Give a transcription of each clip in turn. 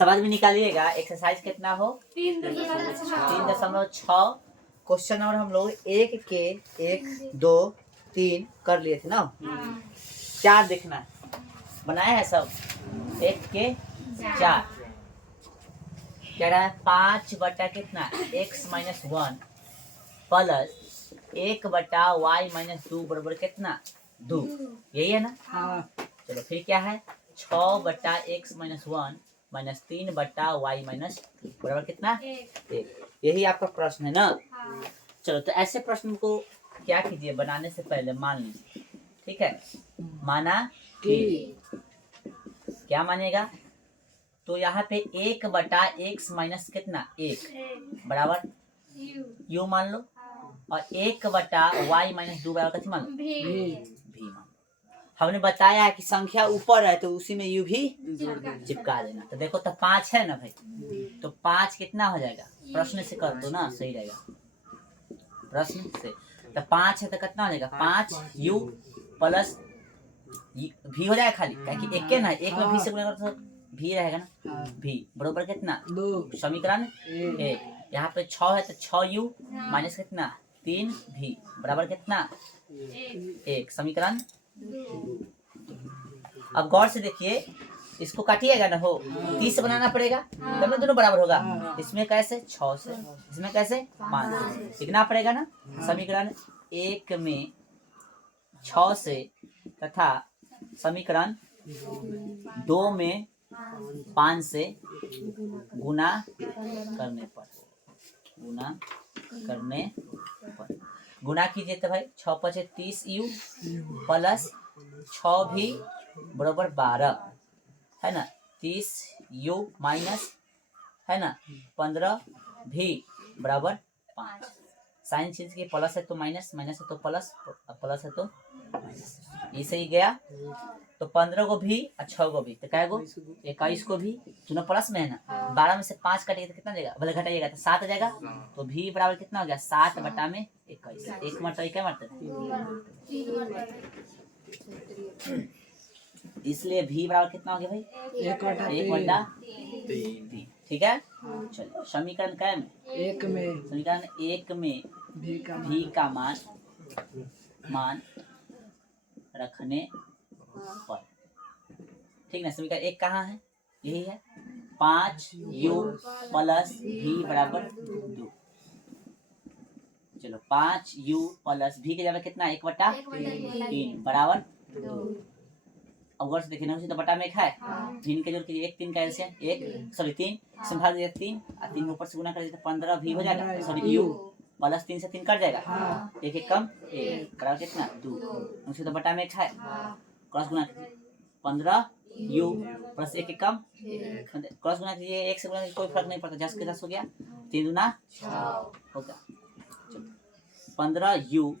सवाल में निकालिएगा एक्सरसाइज कितना हो 3.6। क्वेश्चन नंबर हम लोग एक के 1 2 3 कर लिए थे ना। 4 देखना है, बनाया है सब। 1 के 4 कह रहा है 5 बटा कितना x - 1 प्लस 1 बटा y - 2 बराबर कितना 2। यही है ना। चलो फिर क्या है 6 बटा x - 1 माइनस 3 बटा y - 2 बराबर कितना 1। यही आपका प्रश्न है ना। चलो तो ऐसे प्रश्न को क्या कीजिए, बनाने से पहले मान लीजिए। ठीक है, माना कि क्या मानेगा, तो यहाँ पे 1 बटा x माइनस कितना 1 बराबर u मान लो, और 1 बटा y - 2 बराबर कितना मान लो v मान लो। हमने बताया है कि संख्या ऊपर है तो उसी में u भी चिपका देना। तो देखो तो 5 है ना भाई, तो 5 कितना हो जाएगा, प्रश्न से कर दो ना, सही रहेगा प्रश्न से। तो 5 है तो कितना हो जाएगा 5u प्लस v हो जाएगा खाली, क्योंकि एक के ना, एक में v से गुणा करो तो v रहेगा ना, v बराबर कितना 2 समीकरण 1। यहाँ पे 6 है तो 6u माइनस कितना 3v बराबर कितना 1 समीकरण। अब गौर से देखिए, इसको काटिएगा ना हो 30 से बनाना पड़ेगा तब ना दोनों बराबर होगा। इसमें कैसे 6 से, इसमें कैसे 5 से, लिखना पड़ेगा ना। समीकरण 1 में 6 से तथा समीकरण 2 में 5 से गुना करने पर गुना कीजिए तो भाई 6 × 5 = 30u प्लस 6 भी बराबर 12 है ना, 30u माइनस है ना 15 भी बराबर 5। साइन चीज की प्लस है तो माइनस, माइनस है तो प्लस, प्लस है तो माइनस, ये सही गया। तो 15 को भी और 6 को भी, तो क्या 21 को भी दोनों प्लस में है ना। 12 में से 5 कटेगा तो कितना देगा, भले घटाइएगा तो 7 आ जाएगा। तो भी बराबर कितना हो गया 7 बटा में 21। एक मरतबा क्या मरतबा, इसलिए भी बराबर कितना हो गया भाई 1 बटा 3। ठीक है, चलिए समीकरण क्या में समीकरण 1 में भी का मान रखने पर। ठीक ना, समीकरण 1 कहाँ है, यही है 5u प्लस v बराबर 2। चलो 5u प्लस v के जगह कितना 1 बटा 3 बराबर 2। अब गौर से देखिए ना, उसी तो बटा में 1 है, 3 के जोड़ कीजिए 1 3 का एलसीएम 1 सॉरी 3 इसमें भाग दीजिए 3 और 3 ऊपर से गुना कर दीजिए तो 15 v हो जाएगा, सॉरी u प्लस 3 से 3 कट जाएगा, 1 1 कम 1 बराबर कितना 2। उसी तो बटा में 1 है, क्रॉस गुना कीजिए 15u प्लस 1 1 कम क्रॉस गुना कीजिए, 1 से गुना कोई फर्क नहीं पड़ता, 10 के 10 हो गया, 3 दूना 6 होगा। 15u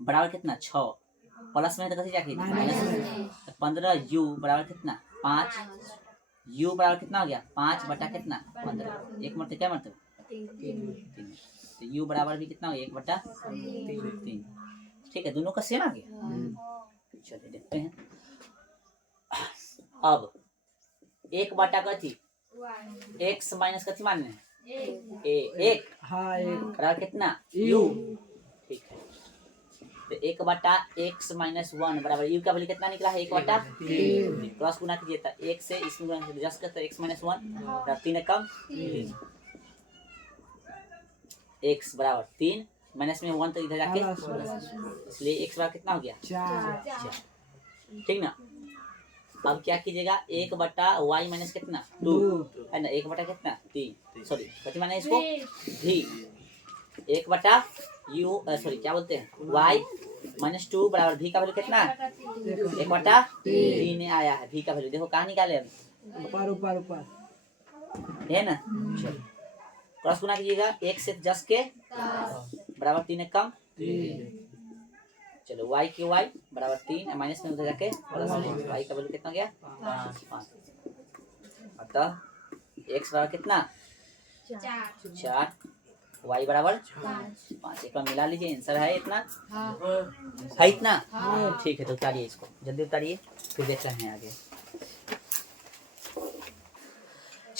बराबर कितना 6 प्लस में तो कैसे जाके माइनस, 15u बराबर कितना 5, u बराबर कितना हो गया 5 बटा कितना 15, एक मरते क्या मरते 3, तो u बराबर भी कितना हो गया 1 बटा 3। ठीक है, दोनों का सेम आ गया। चलिए देखते हैं। अब 1 बटा कथी x माइनस कथी मानने एक बराबर कितना u। ठीक है, तो 1 बटा x - 1 बराबर u का वैल्यू कितना निकला है 1 बटा 3। क्रॉस गुना कीजिए तो 1 से इसमें गुना कीजिए, जस्ट करते x - 1 बराबर 3 कम 3, x बराबर 3 माइनस में 1 तो इधर जाके इसलिए x बराबर कितना हो गया 4। ठीक ना। अब क्या कीजिएगा 1 बटा y माइनस कितना 2 है ना, 1 बटा कितना 3 सॉरी कितना माने इसको v 1 बटा u सॉरी क्या बोलते हैं y - 2 बराबर v का वैल्यू कितना 1 बटा 3 आया है। v का वैल्यू देखो कहाँ निकाले अभी ऊपर है ना। चलो क्रॉस गुना कीजिएगा 1 से 10 के बराबर 3 कम। चलो y की y बराबर 3 माइनस में उधर जाके प्लस में y का वैल्यू कितना गया 5। अतः x बराबर कितना 4 y बराबर 5। एक बार मिला लीजिए, आंसर है इतना है इतना। ठीक है, तो उतारिए इसको जल्दी उतारिए, फिर देख रहे हैं आगे।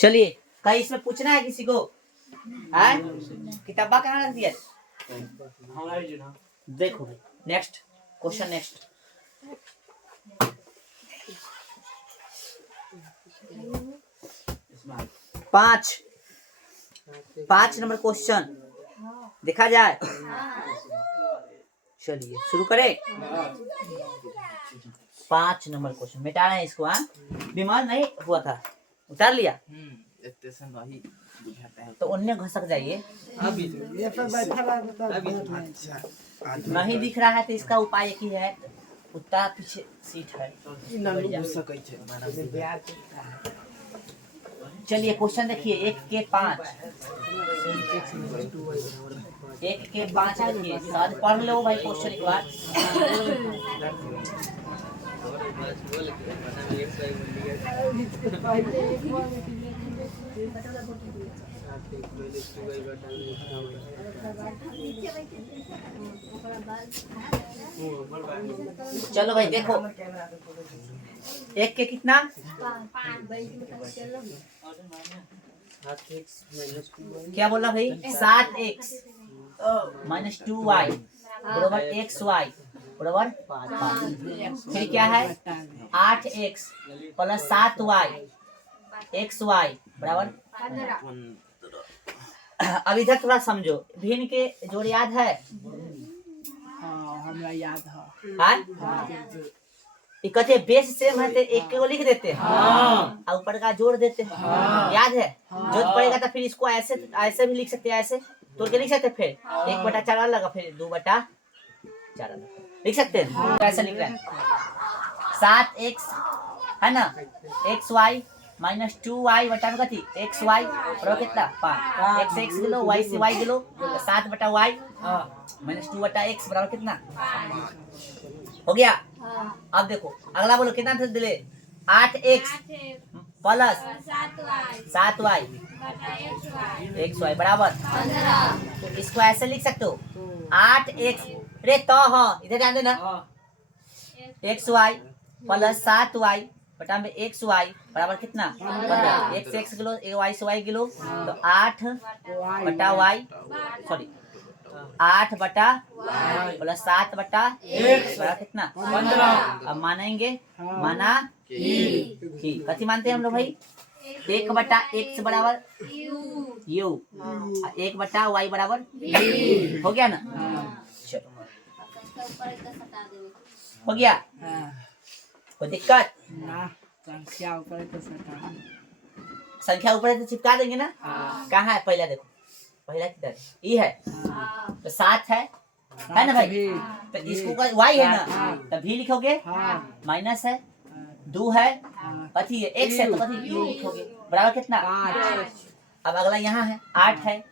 चलिए कहीं इसमें पूछना है किसी को? किताबा कहाँ रख दिया? देखो भाई next question next. 5 number question देखा जाए। चलिए शुरू करें। 5 नंबर क्वेश्चन मिटा रहे हैं इसको। बीमार नहीं हुआ था, उतार लिया तो उन्हें घसक जाइए। नहीं दिख रहा है तो इसका उपाय एक ही है, कुत्ता पीछे सीट है। चलिए क्वेश्चन देखिए। 1 के 5 देखिए सर पढ़ लो भाई क्वेश्चन एक बार। चलो भाई देखो 1 के कितना? क्या बोला भाई? 7x - 2y बराबर xy बराबर 5। फिर क्या है? 8x + 7y xy बराबर 15। अब इधर थोड़ा समझो। भिन्न के जोड़ याद है? हमरा याद है। इकट्ठे बेस सेम है तो एक को लिख देते हैं और ऊपर का जोड़ देते हैं। याद है? जरूरत पड़ेगा तो फिर इसको ऐसे ऐसे भी लिख सकते हैं, ऐसे तोड़ के लिख सकते हैं। फिर 1/4 लगा, फिर 2/4 लिख सकते हैं। तो ऐसा लिख रहे हैं 7x है ना, xy - 2y बटा में कथी xy बराबर कितना? 5। x किलो y से y किलो 7/y - 2/x बराबर कितना? हो गया। अब देखो अगला बोलो कितना दिले? 8x + 7y xy बराबर 15। तो इसको ऐसे लिख सकते हो 8x रे तो इधर ध्यान देना, xy + 7y बटा में xy बराबर कितना? 15। x किलो y से y किलो तो 8/y सॉरी 8/y + 7/x बराबर कितना? 15। अब मानेंगे माना कि कथी मानते हैं हम लोग भाई? 1/x बराबर u 1/y बराबर हो गया ना। चलो हो गया, कोई दिक्कत? संख्या ऊपर तो चिपका देंगे ना। कहाँ है पहला? देखो पहला किधर? ई है तो 7 है ना भाई? तो इसको y है ना तो v लिखोगे, माइनस है 2 है कथी है x है तो कथी u लिखोगे बराबर कितना? 5। अब अगला यहाँ है 8 है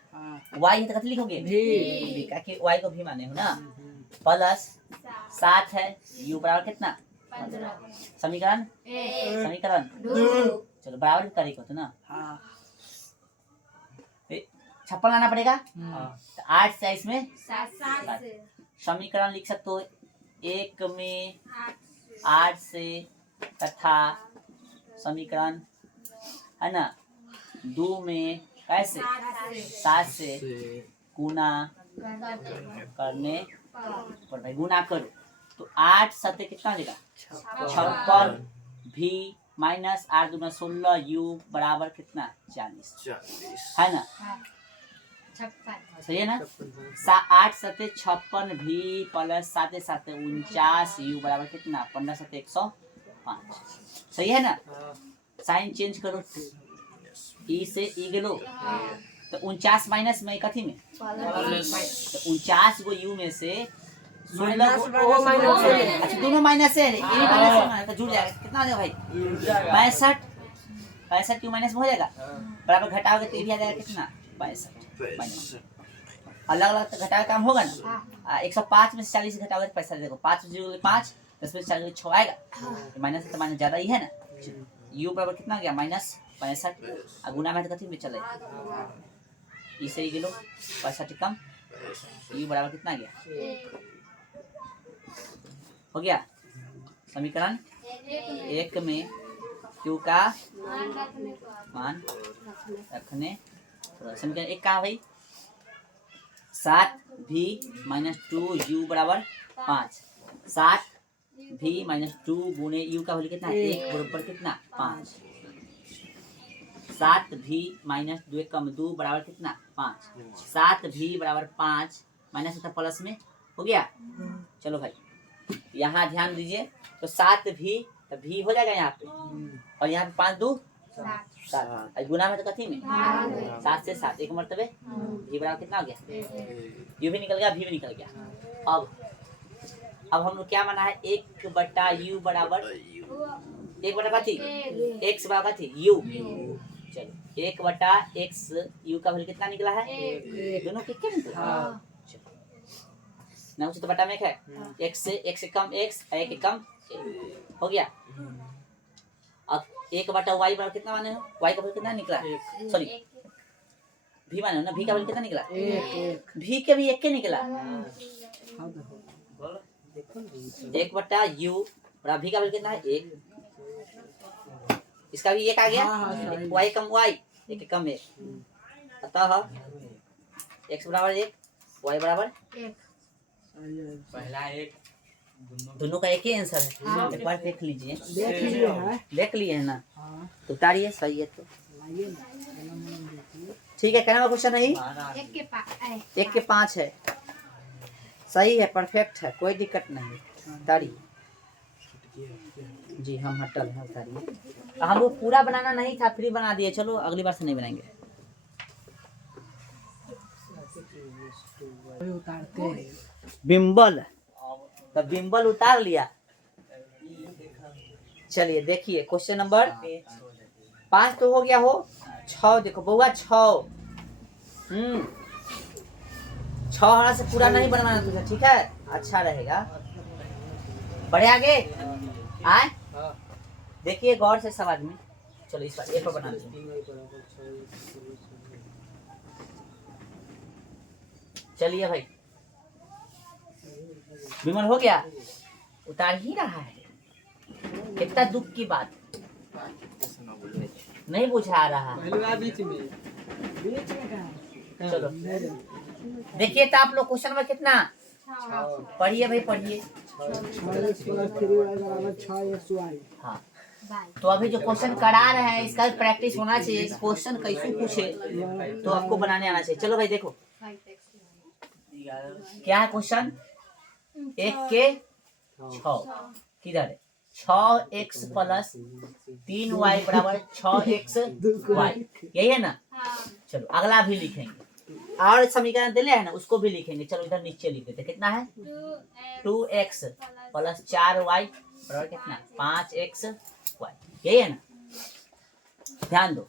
y है तो कथी लिखोगे? v क्योंकि y को भी माने हो ना। प्लस 7 है u बराबर कितना? 15। समीकरण 2। चलो बराबर की तारीख होती ना। 56 लाना पड़ेगा। तो 8 से इसमें 7 समीकरण लिख सकते हो। 1 में 8 से तथा समीकरण है ना 2 में कैसे 7 से गुना करने पर भाई गुना करो तो 8 7 कितना देगा? 56 भी माइनस 8 दूना 16 u बराबर कितना? 40 है ना। सही है ना। 8 7 56 भी प्लस 7 7 49 u बराबर कितना? 15 7 105। सही है ना। साइन चेंज करो, ई से ई गेलो तो 49 माइनस में कथी में? तो 49 गो u में से 16 को अच्छा दोनों माइनस है, ये भी माइनस है तो जुड़ जाएगा। कितना हो जाएगा भाई? 65 क्यों माइनस में हो जाएगा? बराबर घटाओगे तो ये भी आ जाएगा कितना? 62 अलग अलग घटा का काम होगा ना। 105 में से 40 घटाओगे तो पैसा देखो 5 0 5 10 में 40 6 आएगा तो माइनस है तो माइनस ज्यादा ही है ना। u बराबर कितना गया? -65 और गुना में तो कथी में चले इसे ही गिलो 65 कम u बराबर कितना गया? हो गया। समीकरण 1 में क्यू का मान रखने पर। समीकरण 1 का भाई 7v - 2u बराबर 5। 7v - 2 गुने u का वैल्यू कितना 1 बराबर कितना 5। 7v - 2 कम 2 बराबर कितना 5। 7v बराबर 5 माइनस होता प्लस में हो गया। चलो भाई यहाँ ध्यान दीजिए तो 7v तो v हो जाएगा यहाँ पे और यहाँ पे 5 2 7 गुना में तो कथी में 7 से 7 एक मरतबे v बराबर कितना हो गया u भी निकल गया v भी निकल गया। अब हम लोग क्या माना है 1/u बराबर 1 कथी x बराबर कथी u। चलो 1/x u का वैल्यू कितना निकला है दोनों के क्या निकला ना उसे तो बटा में एक है x से कम x और 1 कम हो गया। अब 1/y बराबर कितना माने हो y का वैल्यू कितना निकला सॉरी v माने हो ना v का वैल्यू कितना निकला v के भी 1 के निकला 1/u बराबर v का वैल्यू कितना है 1 इसका भी 1 आ गया y कम y 1 कम 1 अतः x बराबर 1 y बराबर 1 पहला एक दोनों का एक ही आंसर है। एक बार देख लीजिए देख लिए है ना तो उतारिए सही है तो ठीक है। कहना क्वेश्चन नहीं 1 के 5 है सही है परफेक्ट है कोई दिक्कत नहीं उतारिए जी हम हटल है उतारिए। हम वो पूरा बनाना नहीं था फ्री बना दिए चलो अगली बार से नहीं बनाएंगे। उतारते हैं बिम्बल तो बिम्बल उतार लिया। चलिए देखिए क्वेश्चन नंबर 5 तो हो गया हो 6 देखो बउआ 6 हमारा से पूरा नहीं बनवाना तुझे ठीक है अच्छा रहेगा। बढ़े आगे आए देखिए गौर से सब आदमी चलो इस बार ए पर बना लीजिए। चलिए भाई विमल हो गया उतार ही रहा है कितना दुख की बात नहीं बुझा रहा बीच में चलो देखिए तो आप लोग क्वेश्चन नंबर कितना पढ़िए भाई पढ़िए। हाँ तो अभी जो क्वेश्चन करा रहे हैं इसका प्रैक्टिस होना चाहिए क्वेश्चन कैसे पूछे तो आपको बनाने आना चाहिए। चलो भाई देखो क्या है क्वेश्चन 1 के 6 किधर है 6x + 3y बराबर 6xy यही है ना। चलो अगला भी लिखेंगे और समीकरण दिले है ना उसको भी लिखेंगे। चलो इधर नीचे लिख देते कितना है 2x + 4y बराबर कितना 5xy यही है ना। ध्यान दो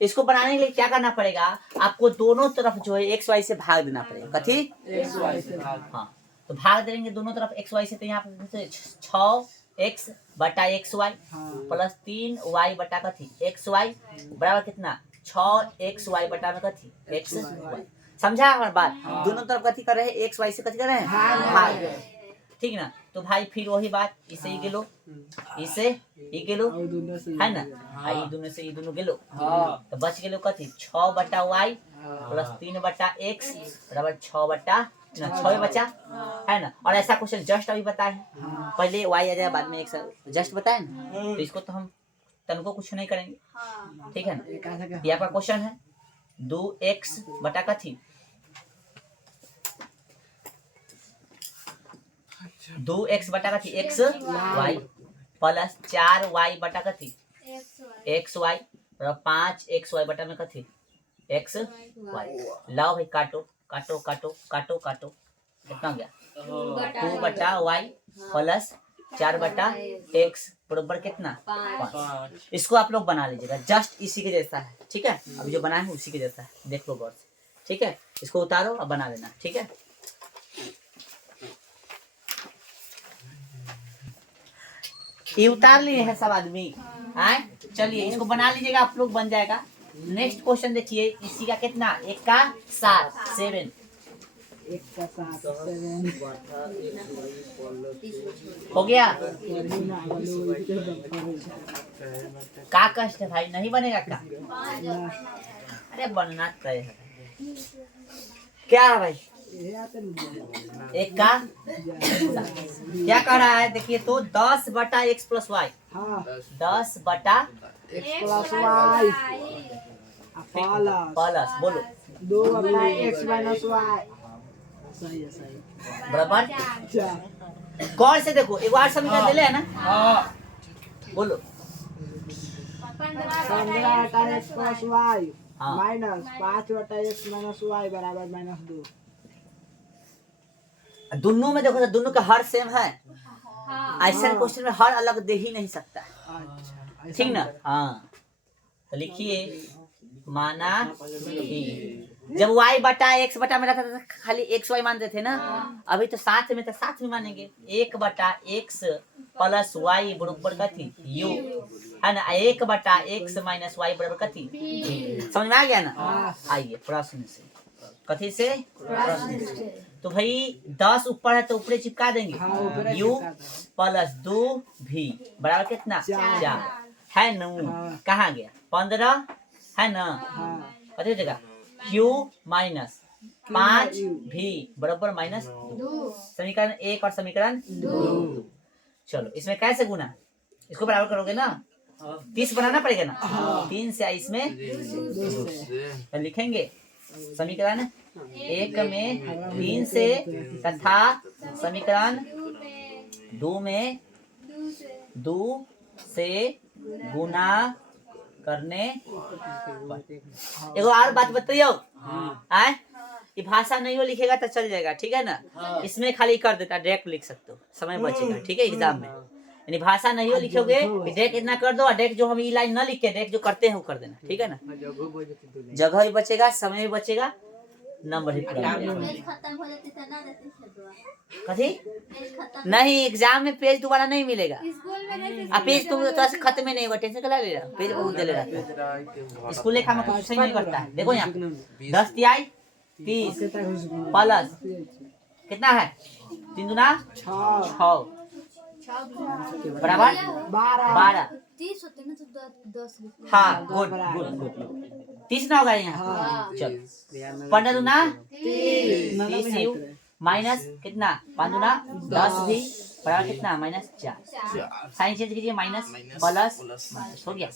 इसको बनाने के लिए क्या करना पड़ेगा आपको दोनों तरफ जो है xy से भाग देना पड़ेगा कथी xy से हाँ तो भाग देंगे दोनों तरफ xy से तो यहाँ पे 6x बटा xy प्लस 3y बटा कथी xy बराबर कितना 6xy बटा में कथी xy। समझा हमारी बात दोनों तरफ कथी कर रहे हैं xy से कथी कर रहे हैं भाग ठीक ना। तो भाई फिर वही बात इसे ही गिलो इसे ही गिलो है ना ये दोनों से ये दोनों गिलो तो बच गेलो कथी 6 बटा y प्लस 3 बटा x बराबर 6 बटा 6 बचा है ना। और ऐसा क्वेश्चन जस्ट अभी बताए पहले y आ जाए बाद में x जस्ट बताए ना तो इसको तो हम तनको कुछ नहीं करेंगे ठीक है ना। यहाँ पर क्वेश्चन है 2x बटा कथी 2x बटा कथी xy प्लस 4y बटा कथी xy और 5xy बटा में कथी xy। लाओ भाई काटो काटो काटो काटो काटो कितना गया 2 बटा y प्लस 4 बटा x बराबर कितना 5। इसको आप लोग बना लीजिएगा जस्ट इसी के जैसा है ठीक है। अभी जो बनाए हैं उसी के जैसा है देख लो गौर से ठीक है। इसको उतारो अब बना लेना ठीक है। ये उतार लिए हैं सब आदमी आए चलिए इसको बना लीजिएगा आप लोग बन जाएगा। नेक्स्ट क्वेश्चन देखिए इसी का कितना 1 का 7 7 एक का 7 7 हो गया। ना वालों इधर दम का कष्ट है भाई, नहीं बनेगा का? अरे बनना तय है। क्या है भाई? एक का क्या कर रहा है देखिए तो 10 बटा x प्लस वाई। हां 10 बटा x प्लस y प्लस बोलो 2 बटा x माइनस y। सही है सही। बराबर। चार गौर से देखो एक बार समीकरण दिले है ना। बोलो 15 बटा x प्लस y हाँ। माइनस 5 बटा x माइनस y बराबर -2। दोनों में देखो दोनों का हर सेम है। ऐसा क्वेश्चन में हर अलग दे ही नहीं सकता है, अच्छा ठीक ना? हाँ तो लिखिए माना कि जब y बटा x बटा में रहता था तो खाली x y मानते थे ना। अभी तो साथ में तो साथ में मानेंगे 1 बटा x प्लस y बराबर कथी u है ना। 1 बटा x माइनस y बराबर कथी v। समझ में आ गया ना? आइए प्रश्न से, कथी से? प्रश्न से। तो भाई 10 ऊपर है तो ऊपर चिपका देंगे u प्लस 2 v बराबर कितना 4 है ना। कहाँ गया 15 है ना। कथी देगा q माइनस 5 v बराबर -2। समीकरण 1 और समीकरण 2। चलो इसमें कैसे गुना, इसको बराबर करोगे ना 30 बनाना पड़ेगा ना। 3 से इसमें 2 से लिखेंगे समीकरण 1 में 3 से तथा समीकरण 2 में 2 से गुना करने पर। एगो और बात बताइयो आए, ये भाषा नहीं हो लिखेगा तो चल जाएगा, ठीक है ना। इसमें खाली कर देता डायरेक्ट लिख सकते हो, समय बचेगा, ठीक है एग्जाम में। यानी भाषा नहीं हो लिखोगे डायरेक्ट इतना कर दो और डायरेक्ट जो हम ये लाइन ना लिख के डायरेक्ट जो करते हैं वो कर देना, ठीक है ना। जगह भी बचेगा, समय भी बचेगा, नंबर भी पूरा कथी नहीं। एग्जाम में पेज दोबारा नहीं मिलेगा। अब पेज तुम तो खत्म नहीं होगा, टेंशन कला ले रहा पेज बहुत दे ले रहा। स्कूल लेखा में कुछ सही नहीं करता है। देखो यहाँ 10 तिहाई 30 प्लस कितना है 3 दूना 6 बराबर 12। 30 होते ना तो 10 हाँ गुड गुड गुड 30 ना होगा यहाँ। चलो 15 दूना 30 माइनस कितना 5 दूना 10 भी बराबर कितना -4। साइन चेंज कीजिए माइनस प्लस माइनस हो गया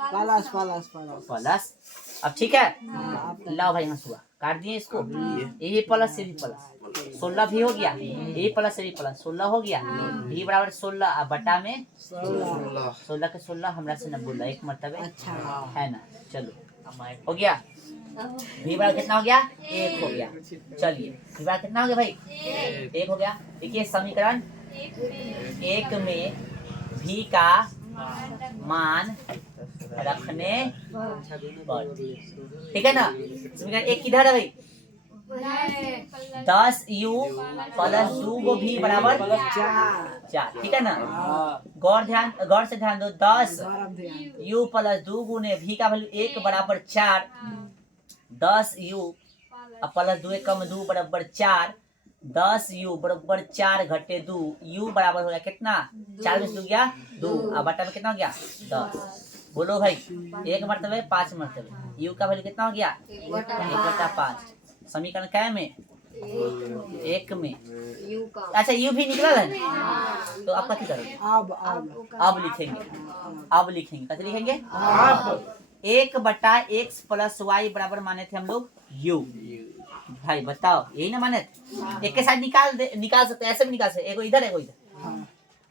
प्लस प्लस प्लस प्लस। अब ठीक है लाओ भाई हंसुआ काट दिए इसको। ये प्लस से भी प्लस 16 भी हो गया। ये प्लस से भी प्लस 16 हो गया। भी बराबर 16 बटा में 16 के 16 हमरा से न बोला एक मरतबे है ना। चलो हो गया। भी बराबर कितना हो गया 1 हो गया। चलिए भी बराबर कितना हो गया भाई 1 हो गया। देखिए समीकरण 1 में भी का मान रखने पर, ठीक है ना। समीकरण 1 किधर है भाई 10u प्लस 2 भी बराबर 4, ठीक है ना। गौर से ध्यान दो 10 u प्लस 2 गुने v का वैल्यू 1 बराबर 4। 10 u प्लस 2 कम 2 बराबर 4। 10 u बराबर 4 घटे 2 u बराबर हो गया कितना 4 में 2 गया 2 अब बटा में कितना हो गया 10। बोलो भाई 1 मरतबे 5 मरतबे u का वैल्यू कितना हो गया 1/5। समीकरण क्या में 1 में अच्छा u भी निकला है तो आप कथी करोगे अब लिखेंगे कथी लिखेंगे 1/x प्लस y बराबर माने थे हम लोग u। भाई बताओ यही ना माने थे। एक के साथ निकाल सकते ऐसे भी निकाल सकते एगो इधर एगो इधर।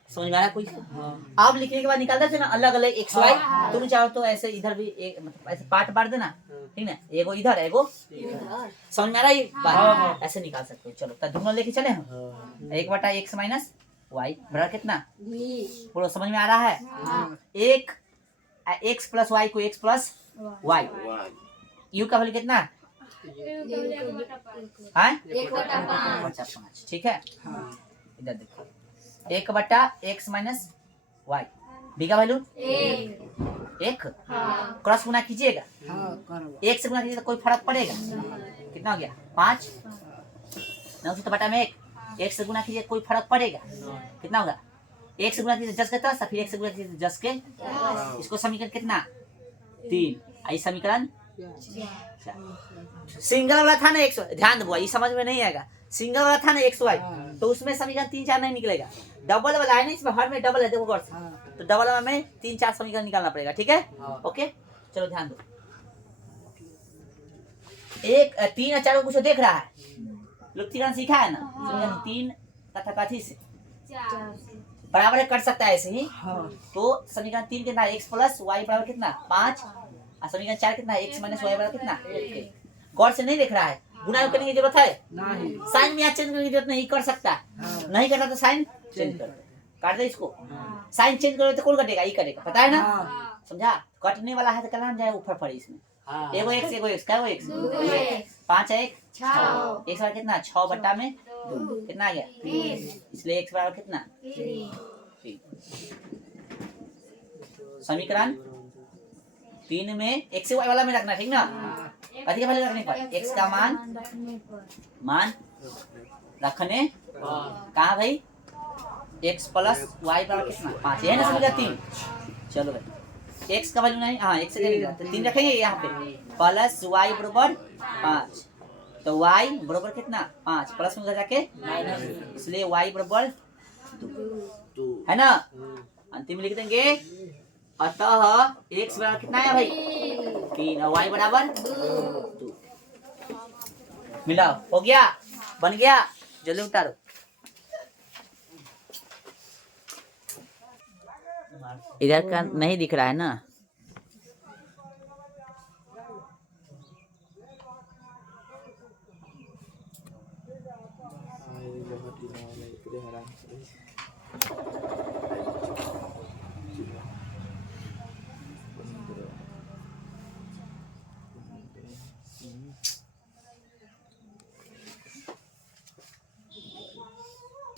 समझ में आया कोई? अब लिखने के बाद निकाल देते ना अलग अलग एक्स वाई। तुम चाहो तो ऐसे इधर भी एक मतलब ऐसे पार्ट बांट देना, ठीक है। एगो इधर एगो समझ में आ रहा है बात? ऐसे निकाल सकते हो। चलो तो दोनों लेके चले हम 1/x माइनस वाई बराबर कितना बोलो समझ में आ रहा है? एक x प्लस वाई को x प्लस वाई u का वैल्यू कितना है 1/5, ठीक है। इधर देखो 1/x माइनस वाई बी का वैल्यू 1 क्रॉस गुना कीजिएगा 1 से गुना कीजिए तो कोई फर्क पड़ेगा। कितना हो गया 5 9 बटा में 1 से गुना कीजिए, कोई फर्क पड़ेगा? कितना होगा? 1 से गुना कीजिए 10 के 10, फिर 1 से गुना कीजिए 10 के, इसको समीकरण कितना 3, आई समीकरण सिंगल वाला था ना 100, ध्यान दो ये समझ में नहीं आएगा। सिंगल वाला था ना 100 तो उसमें समीकरण 3 4 नहीं निकलेगा। डबल वाला है ना, इसमें हर में डबल है, देखो गौर से, तो डबल वाला में 3 4 समीकरण निकालना पड़ेगा। ठीक है, ओके चलो ध्यान दो। 1 3 और 4 को कुछ देख रहा है, लोग तीन सीखा है ना, समीकरण 3 तथा कथी से बराबर कर सकता है ऐसे ही। तो समीकरण 3 कितना है? x प्लस वाई बराबर कितना 5, और समीकरण 4 कितना है? x माइनस वाई बराबर कितना 1। गौर से नहीं देख रहा है, गुना करने की जरूरत है नहीं, साइन में चेंज करने की जरूरत नहीं, कर सकता है नहीं करता तो साइन चेंज कर काट दे इसको, साइन चेंज करोगे तो कौन कटेगा? ये कटेगा, पता है ना, समझा? कटने वाला है तो कलम जाए ऊपर पड़े इसमें, एगो x एगो x, क्या वो x 5 है 1 6, x बराबर कितना 6 बटा में 2 कितना आ गया 3, इसलिए x बराबर कितना 3। समीकरण 3 में x से y वाला में रखना, ठीक ना? कथी के पहले रखने पर x का मान रखने कहा भाई x प्लस y बराबर कितना 5 है ना समीकरण 3। चलो भाई x का वैल्यू नहीं, हाँ x से नहीं तो 3 रखेंगे यहाँ पे, प्लस y बराबर 5, तो y बराबर कितना 5, प्लस में जाके माइनस, इसलिए y बराबर 2 है ना। अंतिम लिख देंगे, अतः x बराबर कितना है भाई 3 और y बराबर 2। मिलाओ, हो गया, बन गया, जल्दी उतारो। इधर का नहीं दिख रहा है ना,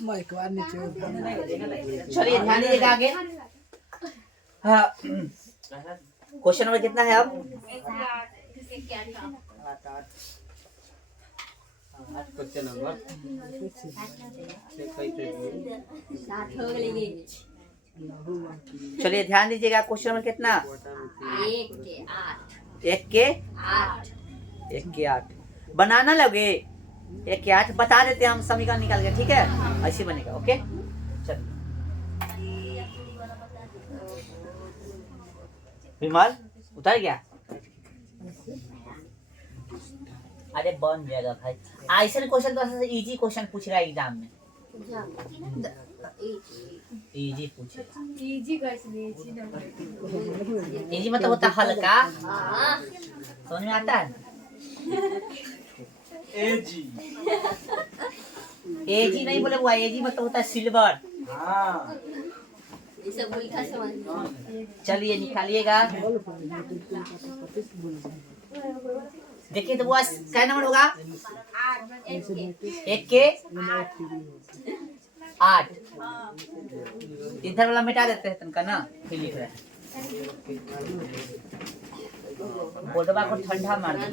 माइक बार नीचे चलिए ध्यान दीजिएगा आगे। हाँ क्वेश्चन नंबर कितना है अब? क्वेश्चन नंबर चलिए ध्यान दीजिएगा, क्वेश्चन नंबर कितना 1 के 8 बनाना लगे 1 के 8 बता देते हैं हम, समीकरण निकाल के, ठीक है ऐसे बनेगा। ओके चल विमल उतर गया, अरे बन जाएगा भाई, ऐसे क्वेश्चन तो इजी क्वेश्चन पूछ रहा है एग्जाम में, इजी पूछेगा, इजी मतलब होता हल्का, समझ में आता है? एजी नहीं बोले हुआ, एजी मतलब होता है सिल्वर। चलिए निकालिएगा, देखिए तो वो क्या नंबर होगा 1 के 8, इधर वाला मिटा देते हैं तनका ना, फिर लिख रहे हैं बोलबा को ठंडा मार दे।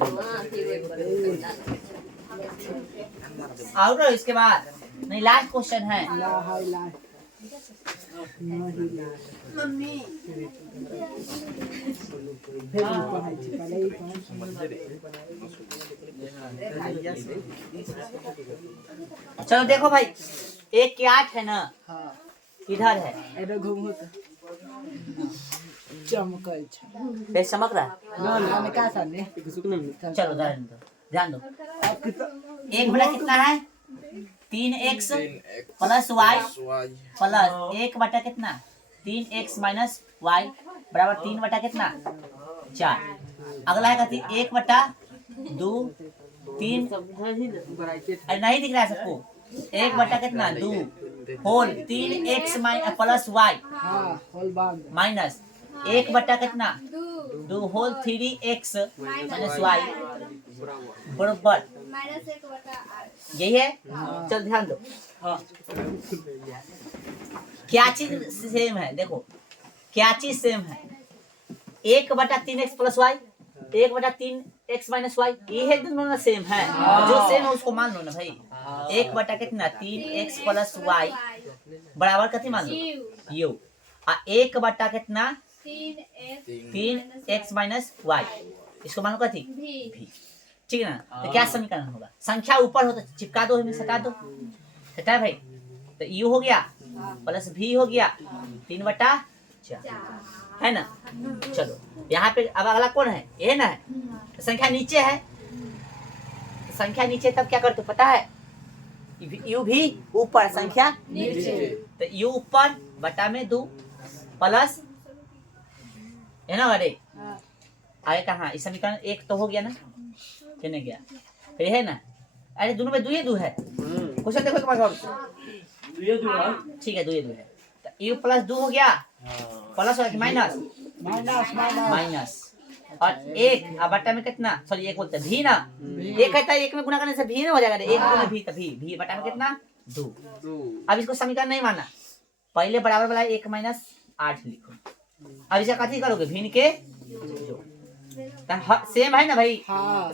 और इसके बाद नहीं, लास्ट क्वेश्चन है मम्मी चलो देखो भाई 1 के 8 है ना, इधर है, इधर घूमो तो चमक फिर चमक रहा है, चलो ध्यान दो 1 बटा कितना है 3x प्लस y प्लस 1 बटा कितना 3x माइनस y बराबर 3 बटा कितना 4। अगला है 1 बटा 2 3, अरे नहीं दिख रहा है सबको, 1 बटा कितना 2 whole 3x plus y minus 1 बटा कितना 2 होल 3x माइनस y बराबर यही है। चल ध्यान दो, क्या चीज सेम है, देखो क्या चीज सेम है 1 बटा 3x plus y 1/3 x minus y, ये है दोनों सेम है, जो सेम है उसको मान लो ना भाई। 1 कितना 3x प्लस वाई बराबर कथी मान लो यू, आ 1 कितना 3x माइनस वाई, इसको मान लो कथी भी, ठीक है ना। तो क्या समीकरण होगा, संख्या ऊपर हो तो चिपका दो, हमें सटा दो, सटा भाई। तो यू हो गया प्लस भी हो गया 3/4 है ना। चलो यहाँ पे अब अगला कौन है, ये ना है, तो संख्या नीचे है, तो संख्या नीचे तब क्या करते हो पता है, यू भी ऊपर संख्या नीचे, तो यू ऊपर बटा में 2 प्लस है ना अरे आगे कहाँ, इस समीकरण 1 तो हो गया ना, नहीं गया फिर है ना, अरे दोनों में 2 है, क्वेश्चन देखो तुम्हारे और ठीक है 2 है, तो यू प्लस 2 हो गया प्लस और माइनस माइनस और 1 अब बटा में कितना, सॉरी 1 बोलते भी ना, 1 कहता है 1 में गुना करने से भी ना हो जाएगा, 1 गुना भी तो भी बटा में कितना 2। अब इसको समीकरण नहीं मानना, पहले बराबर वाला 1 माइनस 8 लिखो, अब इसका कथी करोगे भिन्न के सेम है ना भाई,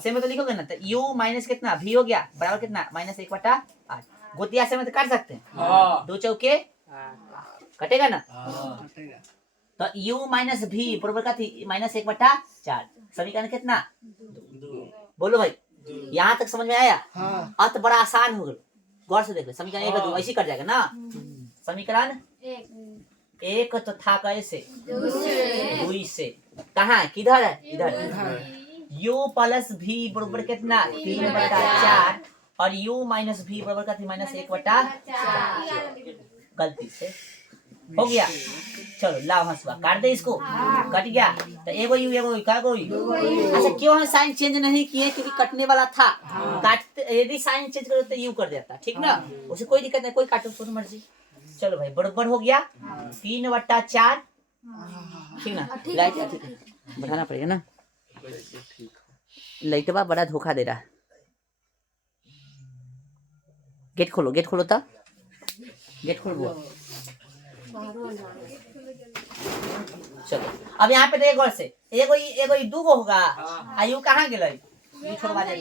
सेम तो लिखोगे ना, तो u माइनस कितना भी हो गया बराबर कितना माइनस 1/8, गोतिया से में तो काट सकते हैं, 2 चौके कटेगा ना, तो u माइनस भी बराबर कथी माइनस 1/4, समीकरण कितना 2। बोलो भाई यहाँ तक समझ में आया, अब तो बड़ा आसान हो गया, गौर से देख लो, समीकरण 1 2 ऐसे कट जाएगा ना, समीकरण 1 तो था कैसे 2 से, कहाँ किधर है इधर, u प्लस भी बराबर कितना 3/4 और u माइनस भी बराबर का माइनस 1/4, गलती से हो गया। चलो लाओ हंसुआ काट दे इसको, कट गया, तो एगो यू एगो का कोई, अच्छा क्यों हम साइन चेंज नहीं किए, क्योंकि कटने वाला था, काटते यदि साइन चेंज करो तो यू कर देता, ठीक ना, उसे कोई दिक्कत नहीं, कोई काटो तो मर्जी। चलो भाई बराबर हो गया 3/4, ठीक ना, लाइट ठीक है बढ़ाना पड़ेगा ना, लाइट बा बड़ा धोखा दे रहा है, गेट खोलो तो गेट खोल दो। चलो अब यहाँ पे देखो से एगो 2 होगा, आयु कहाँ गेलै, यू छोड़वा दे,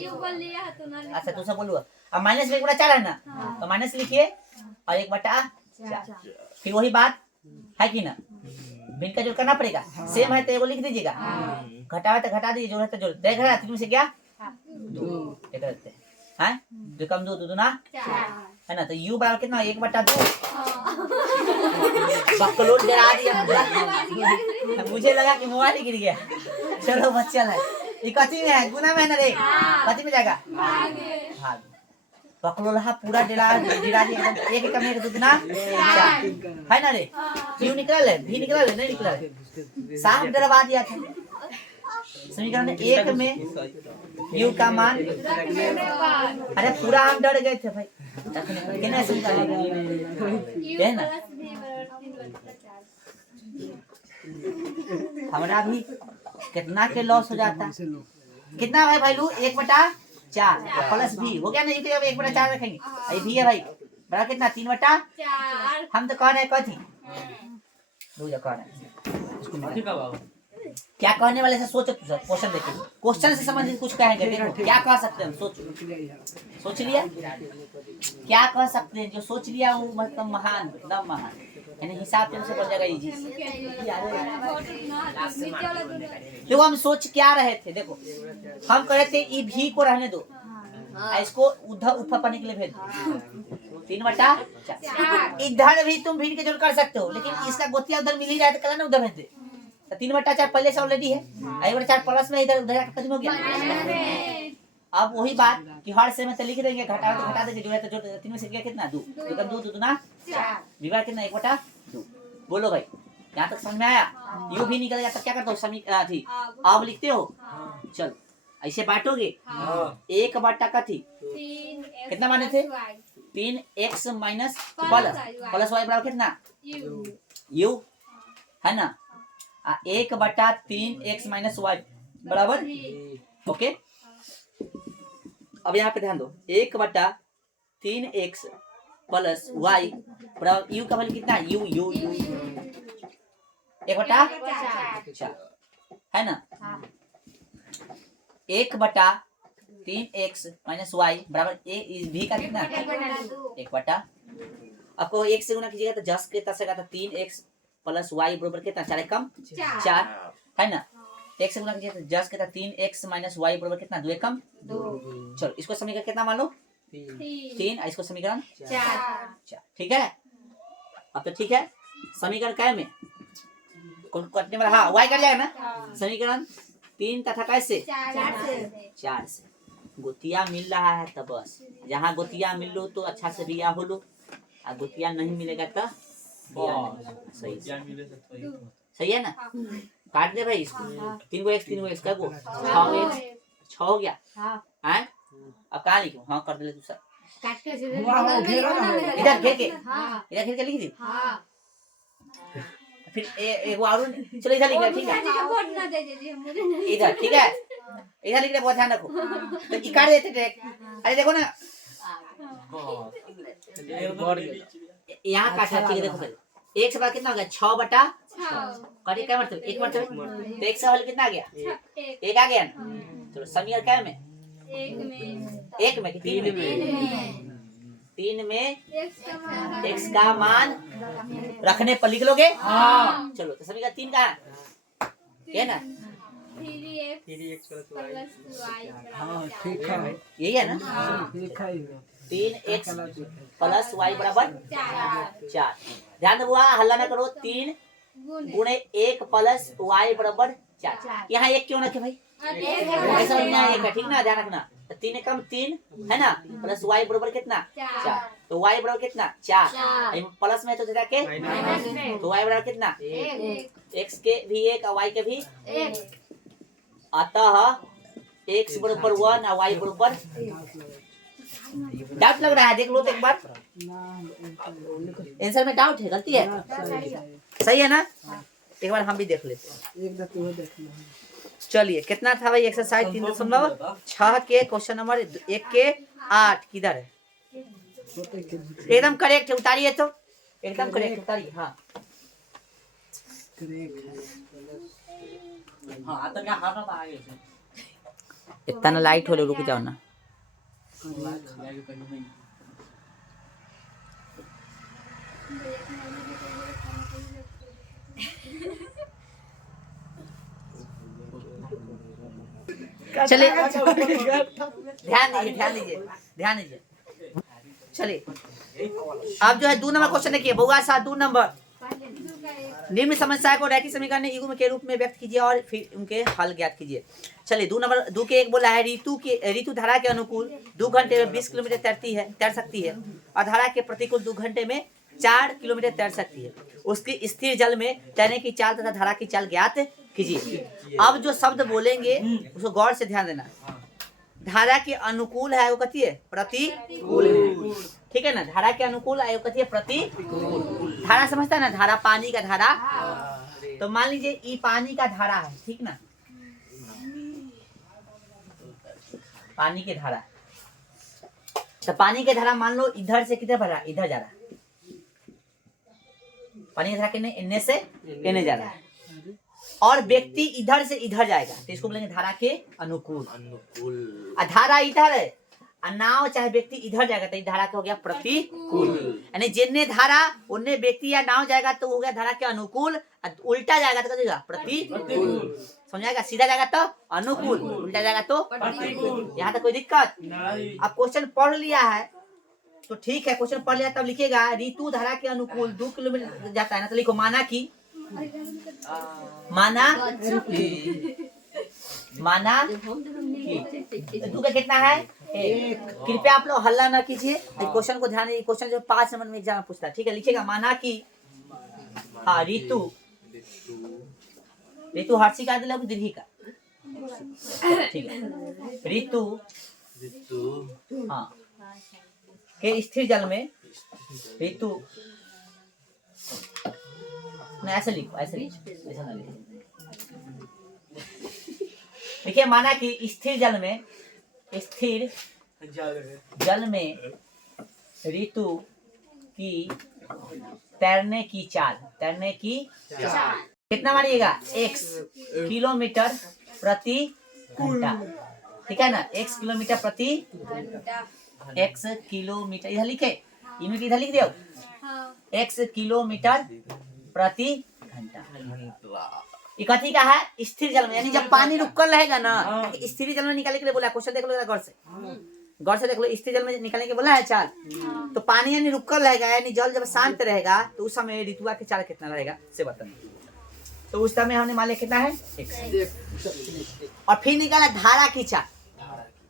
अच्छा तू सब बोलू, अब माइनस में 1/4 है ना, तो माइनस लिखिए और 1/4, फिर वही बात है कि ना, भिन्न का जोड़ करना पड़ेगा, सेम है तो एगो लिख दीजिएगा, घटावे तो घटा दीजिए, जोड़ है तो जोड़, देख रहा है 3 से क्या 2 है, जो कम 2 2 ना है ना, तो u बराबर कितना 1/2, बकलोल डरा दिया मुझे लगा कि मोबाइल गिर गया। चलो बच्चा है ये कथी में है, गुना में है ना रे, कथी में जाएगा भाग, बकलोल पूरा डरा दिया एकदम, 1 कम 1 2 ना 4 है ना रे, u निकल है भी निकल है नहीं निकला है, साफ डरवा दिया था। समीकरण 1 में u का मान, अरे पूरा हम डर गए थे भाई, कितने समीकरण है ना, हमारा भी कितना के लॉस हो जाता, कितना भाई भाई लू 1/4 प्लस भी हो गया ना, 1/4 रखेंगे, ये भी है भाई बड़ा कितना 3/4, हम तो कह रहे हैं कथी कह रहे हैं क्या कहने वाले से सोचो, तू क्वेश्चन देखो, क्वेश्चन से संबंधित कुछ कहेंगे, देखो क्या कह सकते हैं, सोच लिया क्या कह सकते हैं, जो सोच लिया वो मतलब महान एकदम महान, यानी हिसाब से बढ़ जाएगा इजी। देखो हम सोच क्या रहे थे, देखो हम कह रहे थे ई भी को रहने दो, इसको उधर ऊपर पढ़ने के लिए भेज दो 3/4, इधर भी तुम भिन्न के जोड़ कर सकते हो, लेकिन इसका गोतिया उधर मिल ही रहा है तो कल ना उधर भेज दे, 3/4 पहले से ऑलरेडी है, 1/4 प्लस में इधर उधर खत्म हो गया। अब वही बात कि हर से में तो लिख देंगे, घटाओ तो घटा देंगे, जोड़े तो जोड़, 3 में से गया कितना 2, तो 2 2 ना 4, विभाग कितना 1/2। बोलो भाई यहाँ तक समझ में आया, यू भी निकल गया तब क्या करते हो समीकरण थी अब लिखते हो, चलो ऐसे बांटोगे 1/3 कितना माने थे 3x माइनस प्लस वाई बराबर कितना u है ना, 1/3x माइनस वाई बराबर ओके। अब यहाँ पे ध्यान दो 1/3x प्लस वाई बराबर u का वैल्यू कितना u 1/4 है ना, 1/3x माइनस वाई बराबर ए भी का कितना 1/। आपको 1 से गुना कीजिएगा तो 10 के 10 का 3x प्लस वाई बराबर कितना 4 कम 4 है ना। 1 से गुना कीजिएगा तो 10 के 3x माइनस वाई बराबर कितना 2 कम 2। चलो इसको समीकरण कितना मान लो 3 और इसको समीकरण 4। ठीक है अब तो ठीक है। समीकरण क्या में कौन कटने वाला हाँ y कट जाएगा ना। समीकरण 3 तथा कैसे 4 से गोतिया मिल रहा है तो बस जहाँ गोतिया मिल लो तो अच्छा से रिया हो लो और गोतिया नहीं मिलेगा तो सही सही है ना। काट दे भाई इसको 3 को x का को 6 हो गया हैं। अब कहाँ लिखो हाँ कर दे दूसरा इधर घेर के लिख दी फिर एक और चलो इधर लिख ले ठीक है इधर ठीक है इधर लिख ले बहुत ध्यान रखो तो ये काट देते थे। अरे देखो ना यहाँ काटना ठीक है देखो पहले 1 से बाद कितना हो गया 6/6 कटे क्या मतलब 1 मतलब तो 1 से वाले कितना आ गया 1 आ गया ना। चलो समीकरण क्या में 1 में 3 में x का मान रखने पर लिख लोगे चलो तो समीकरण 3 का है ना ठीक है यही है ना 3x प्लस वाई बराबर 4। ध्यान दो हल्ला ना करो 3 गुणे 1 प्लस वाई बराबर 4। यहाँ 1 क्यों रखे भाई ऐसा यहाँ 1 है ठीक ना ध्यान रखना 3 कम 3 है ना प्लस वाई बराबर कितना 4 तो वाई बराबर कितना 4 प्लस में तो देता के तो वाई बराबर कितना x के भी 1 और y के भी 1 अतः x बराबर 1 और y बराबर। डाउट लग रहा है देख लो तो एक बार आंसर में डाउट है गलती है सही है ना। एक बार हम भी देख लेते हैं चलिए कितना था भाई एक्सरसाइज 3.6 के क्वेश्चन नंबर 1 के 8 किधर है एकदम करेक्ट है उतारिए तो एकदम करेक्ट उतारिए हाँ इतना ना लाइट हो रुक जाओ ना चलिए ध्यान दीजिए चलिए अब जो है 2 नंबर क्वेश्चन देखिए बहुआ सा 2 नंबर निम्न समस्या को रैखिक समीकरण युग्म के रूप में व्यक्त कीजिए और फिर उनके हल ज्ञात कीजिए। चलिए 2 नंबर 2 के 1 बोला है ऋतु धारा के अनुकूल 2 घंटे में 20 किलोमीटर तैर सकती है और धारा के प्रतिकूल 2 घंटे में 4 किलोमीटर तैर सकती है। उसकी स्थिर जल में तैरने की चाल तथा धारा की चाल ज्ञात कीजिए। अब जो शब्द बोलेंगे उसको गौर से ध्यान देना। धारा के अनुकूल है वो कहती है प्रतिकूल है ठीक है ना। धारा के अनुकूल है वो कहती है प्रतिकूल। धारा समझता है ना धारा पानी का धारा तो मान लीजिए ये पानी का धारा है ठीक ना पानी के धारा तो पानी के धारा मान लो इधर से किधर बढ़ रहा इधर जा रहा पानी की धारा कितने से कहने जा रहा है और व्यक्ति इधर से इधर जाएगा तो इसको बोलेंगे धारा के अनुकूल। धारा इधर है नाव चाहे व्यक्ति इधर जाएगा तो धारा का हो गया प्रतिकूल। यानी जितने धारा उन्ने व्यक्ति या नाव जाएगा तो हो गया धारा के अनुकूल उल्टा जाएगा तो क्या प्रतिकूल। समझाएगा सीधा जाएगा तो अनुकूल उल्टा जाएगा तो प्रतिकूल। यहाँ तक कोई दिक्कत। अब क्वेश्चन पढ़ लिया है तो ठीक है क्वेश्चन पढ़ लिया तब लिखेगा ऋतु धारा के अनुकूल 2 किलोमीटर जाता है ना तो लिखो माना कि दो का कितना है 1। कृपया आप लोग हल्ला ना कीजिए क्वेश्चन को ध्यान दीजिए। क्वेश्चन जो 5 नंबर में एग्जाम में पूछता है ठीक है लिखिएगा माना कि हाँ ऋतु हर्षी का दिला दीर्घी का ठीक है ऋतु हाँ के स्थिर जल में ऋतु ऐसे लिखो ऐसा ना लिखो देखिए माना कि स्थिर जल में ऋतु की तैरने की चाल कितना मानिएगा x किलोमीटर प्रति घंटा ठीक है ना, x किलोमीटर प्रति x किलोमीटर इधर लिखे, यूनिट इधर लिख दो, x किलोमीटर प्रति घंटा। ये कथी का है, स्थिर जल में, यानी जब पानी रुकल रहेगा ना, स्थिर जल में निकालने के लिए बोला। क्वेश्चन देख लो गौर से, गौर से देख लो, स्थिर जल में निकालने के बोला है चाल। तो पानी यानी रुकल रहेगा, यानी जल जब शांत रहेगा तो उस समय ऋतुआ के चाल कितना रहेगा से बताना। तो उस समय हमने मान लिया कितना है x। और फिर निकाला धारा की चाल।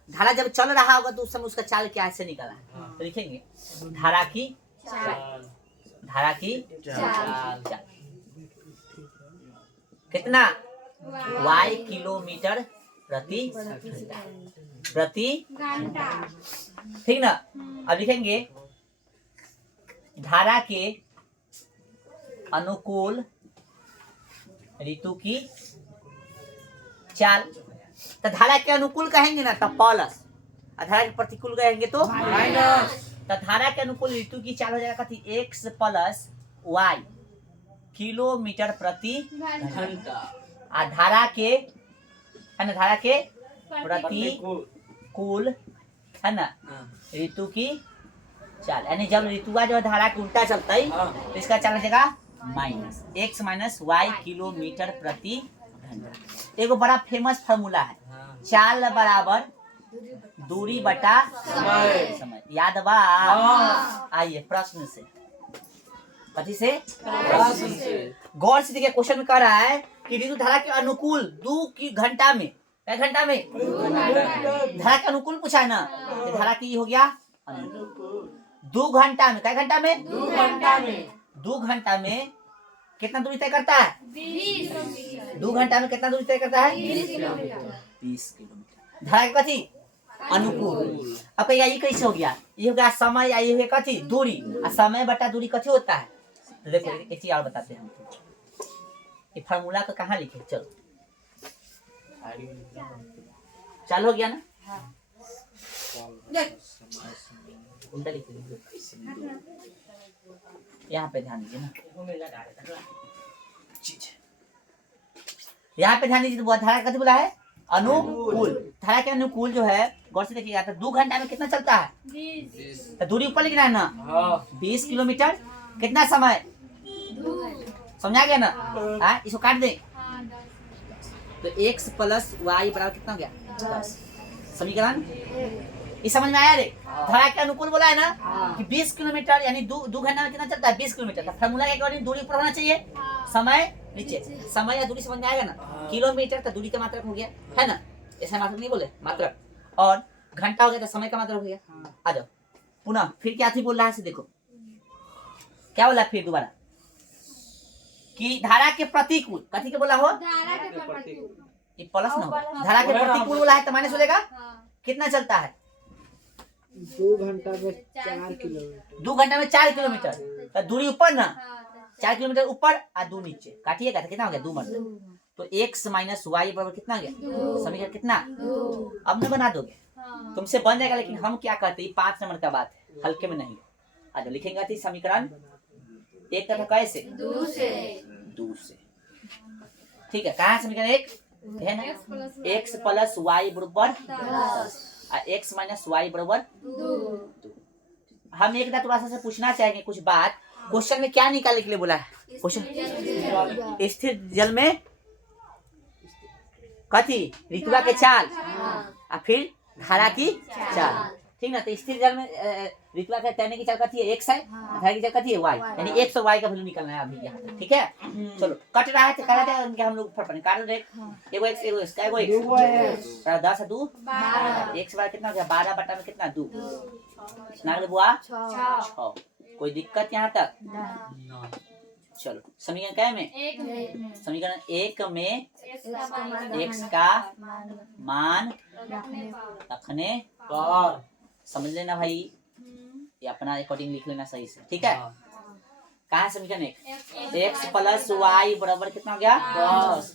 धारा जब चल रहा होगा तो उस समय उसका चाल क्या ऐसे निकाला है, तो लिखेंगे धारा की चाल, धारा की चाल कितना, y किलोमीटर प्रति घंटा, ठीक ना। अब लिखेंगे धारा के अनुकूल ऋतु की चाल। तो धारा के अनुकूल कहेंगे ना तो प्लस, और धारा के प्रतिकूल कहेंगे तो माइनस। तो धारा के अनुकूल ऋतु की चाल हो जाएगा कथी, x प्लस y किलोमीटर प्रति घंटा। और धारा के है ना, धारा के प्रतिकूल है ना ऋतु की चाल, यानी जब ऋतुआ जो धारा के उल्टा चलता है तो इसका चाल हो जाएगा minus x minus y kilometre प्रति घंटा। एगो बड़ा फेमस फार्मूला है, चाल बराबर दूरी बटा समय, याद बा। आइए प्रश्न से, कथी से, प्रश्न से। गौर से देखिए, क्वेश्चन में कह रहा है कि ऋतु धारा के अनुकूल 2 घंटा में, क्या घंटा में, धारा के अनुकूल पूछा है ना, तो धारा की हो गया 2 घंटा में, क्या घंटा में, 2 घंटा में। 2 घंटा में कितना दूरी तय करता है, 2 घंटा में कितना दूरी तय करता है, 20 किलोमीटर। धारा के कथी अनुकूल। अब कहिए ये कैसे हो गया, ये हो गया समय, या ये हो गया कथी दूरी, और समय बटा दूरी कथी होता है। तो देखो एक चीज और बताते हैं हम, ये फार्मूला को कहाँ लिखे, चलो चालू हो गया ना, यहाँ पे ध्यान दीजिए ना, यहाँ पे ध्यान दीजिए। तो धारा कथी बोला है, अनुकूल। धारा के अनुकूल जो है, गौर से देखिएगा, तो 2 घंटा में कितना चलता है, 20। तो दूरी ऊपर लिखना है ना, 20 किलोमीटर। कितना समय, समझा गया ना, इसको काट दे। तो x प्लस वाई बराबर कितना हो गया, 10। समीकरण ये समझ में आया रे। धारा के अनुकूल बोला है ना कि 20 किलोमीटर, यानी 2 घंटा में कितना चलता है, 20 किलोमीटर। तो फार्मूला के अकॉर्डिंग दूरी ऊपर होना चाहिए, समय नीचे। समय या दूरी समझ में आएगा ना, किलोमीटर तो दूरी का मात्रक हो गया है ना, ऐसा मात्रक नहीं बोले, मात्रक। और घंटा हो गया तो समय का मात्रक हो गया। आ जाओ पुनः, फिर क्या थी बोल रहा है, देखो क्या बोला फिर दोबारा, कि धारा के प्रतिकूल, कथी के बोला हो, ये प्लस ना हो, धारा के प्रतिकूल बोला है तो माइनस हो जाएगा। कितना चलता है, 2 घंटा में 4 किलोमीटर। 2 घंटा में 4 किलोमीटर। तो दूरी ऊपर ना, 4 किलोमीटर ऊपर और 2 नीचे, काटिएगा तो कितना हो गया, 2 मतलब। तो x माइनस वाई बराबर कितना हो गया, समीकरण कितना, अब न बना दोगे, तुमसे बन जाएगा। लेकिन हम क्या कहते हैं, 5 नंबर का बात है, हल्के में नहीं। आज लिखेंगे थी समीकरण एक तथा कैसे, 2 से, ठीक है। कहाँ समीकरण 1 है ना, x प्लस वाई बराबर 10 और x माइनस वाई बराबर 2। हम एक थोड़ा सा पूछना चाहेंगे कुछ बात। क्वेश्चन में क्या निकालने के लिए बोला है, क्वेश्चन स्थिर जल में कथी, ऋतुआ के चाल, और फिर धारा की चाल, ठीक ना। तो स्थिर जल में ऋतुआ के तैरने की चाल कथी है, x है, धारा की चाल कथी है, y, यानी x और y का वैल्यू निकलना है अभी यहाँ पे, ठीक है। चलो कट रहा है तो करा जाए उनके, हम लोग फटफट काट दे, एगो x एगो x, एगो x 10 और 2 12, x बार कितना हो गया, 12 बटा में कितना 2, कितना गया बुआ 6। कोई दिक्कत यहाँ तक, चलो समीकरण क्या में, समीकरण 1 में x का मान रखने पर, समझ लेना भाई, ये अपना अकॉर्डिंग लिख लेना सही से, ठीक है। कहाँ समीकरण 1, x प्लस वाई बराबर कितना हो गया 10।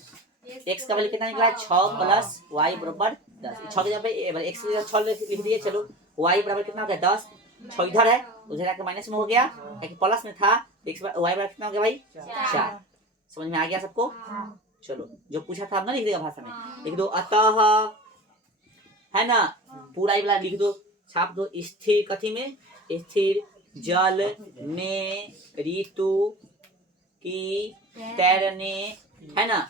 x का वैल्यू कितना निकला, 6 प्लस वाई बराबर 10। 6 के जगह x की जगह 6 लिख दिए, चलो y बराबर कितना हो गया 10, 6 इधर है, उधर आके माइनस में हो गया, एक प्लस में था, x y बराबर कितना हो गया भाई 4। समझ में आ गया सबको। चलो जो पूछा था हमने लिख देगा भाषा में, लिख दो। अतः है ना, पूरा ही वाला लिख दो, छाप दो। स्थिर कथी में, स्थिर जल में ऋतु की तैरने, है ना,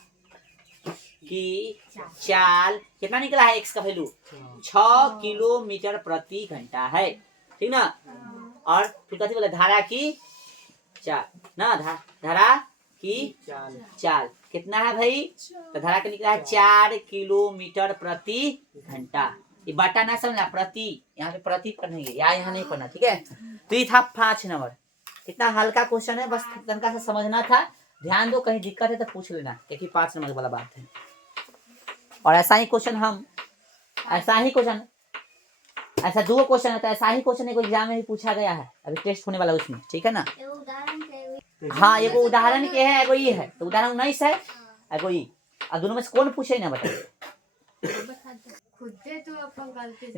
की चाल कितना निकला है, एक्स का वैल्यू 6 किलोमीटर प्रति घंटा है, ठीक ना। और फिर कथी बोला, धारा की चाल ना, धारा की चाल कितना है भाई, तो धारा का निकला है 4 किलोमीटर प्रति घंटा। ये बाटा ना समझना, प्रति यहाँ पे प्रति पढ़ेंगे, यहाँ नहीं पढ़ना, ठीक है। तो ये था 5 नंबर। कितना हल्का क्वेश्चन है, बस तनका से समझना था। ध्यान दो, कहीं दिक्कत है तो पूछ लेना, क्योंकि 5 नंबर वाला बात है। और ऐसा ही क्वेश्चन ऐसा 2 क्वेश्चन है, तो ऐसा ही क्वेश्चन एक एग्जाम में भी पूछा गया है, अभी टेस्ट होने वाला उसमें, ठीक है ना। हाँ, एगो उदाहरण के है, एगो ये है, तो उदाहरण 19 है, एगो ये, और दोनों में से कौन पूछे ना बताइए।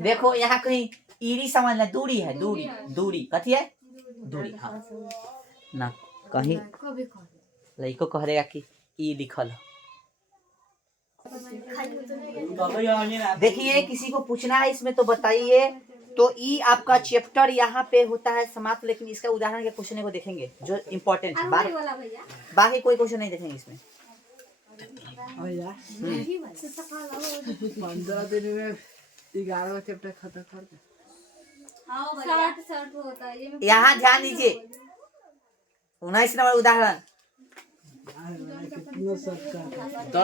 देखो यहाँ कहीं ईरी समझना, दूरी है, दूरी कथी है, दूरी। हाँ ना, कहीं लड़को कह देगा कि ई लिखल। देखिए किसी को पूछना है इसमें तो बताइए। तो ई आपका चैप्टर यहाँ पे होता है समाप्त, लेकिन इसका उदाहरण के क्वेश्चन को देखेंगे जो इम्पोर्टेंट है, बाकी कोई क्वेश्चन नहीं देखेंगे इसमें। 15 दिन में 11वां चैप्टर खत्म कर दे। यहाँ ध्यान दीजिए, 19 नंबर उदाहरण,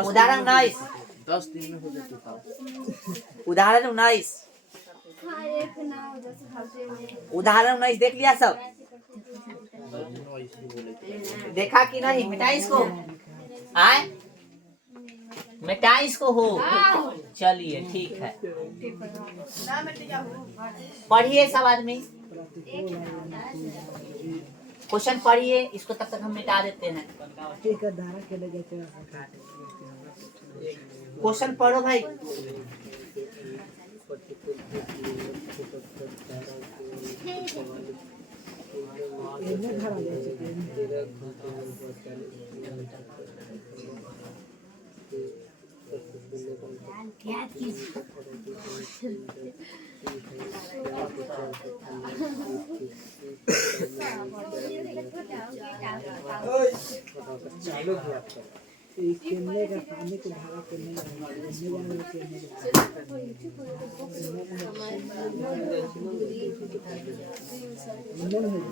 उदाहरण 19, 10 दिन में हो जाता। उदाहरण 19, उदाहरण 19 देख लिया सब, देखा कि नहीं, मिटा इसको, आए मिटा इसको हो, चलिए ठीक है, पढ़िए सब आदमी, क्वेश्चन पढ़िए, इसको तब तक हम मिटा देते हैं। क्वेश्चन पढ़ो भाई। केले का पानी को धारा करने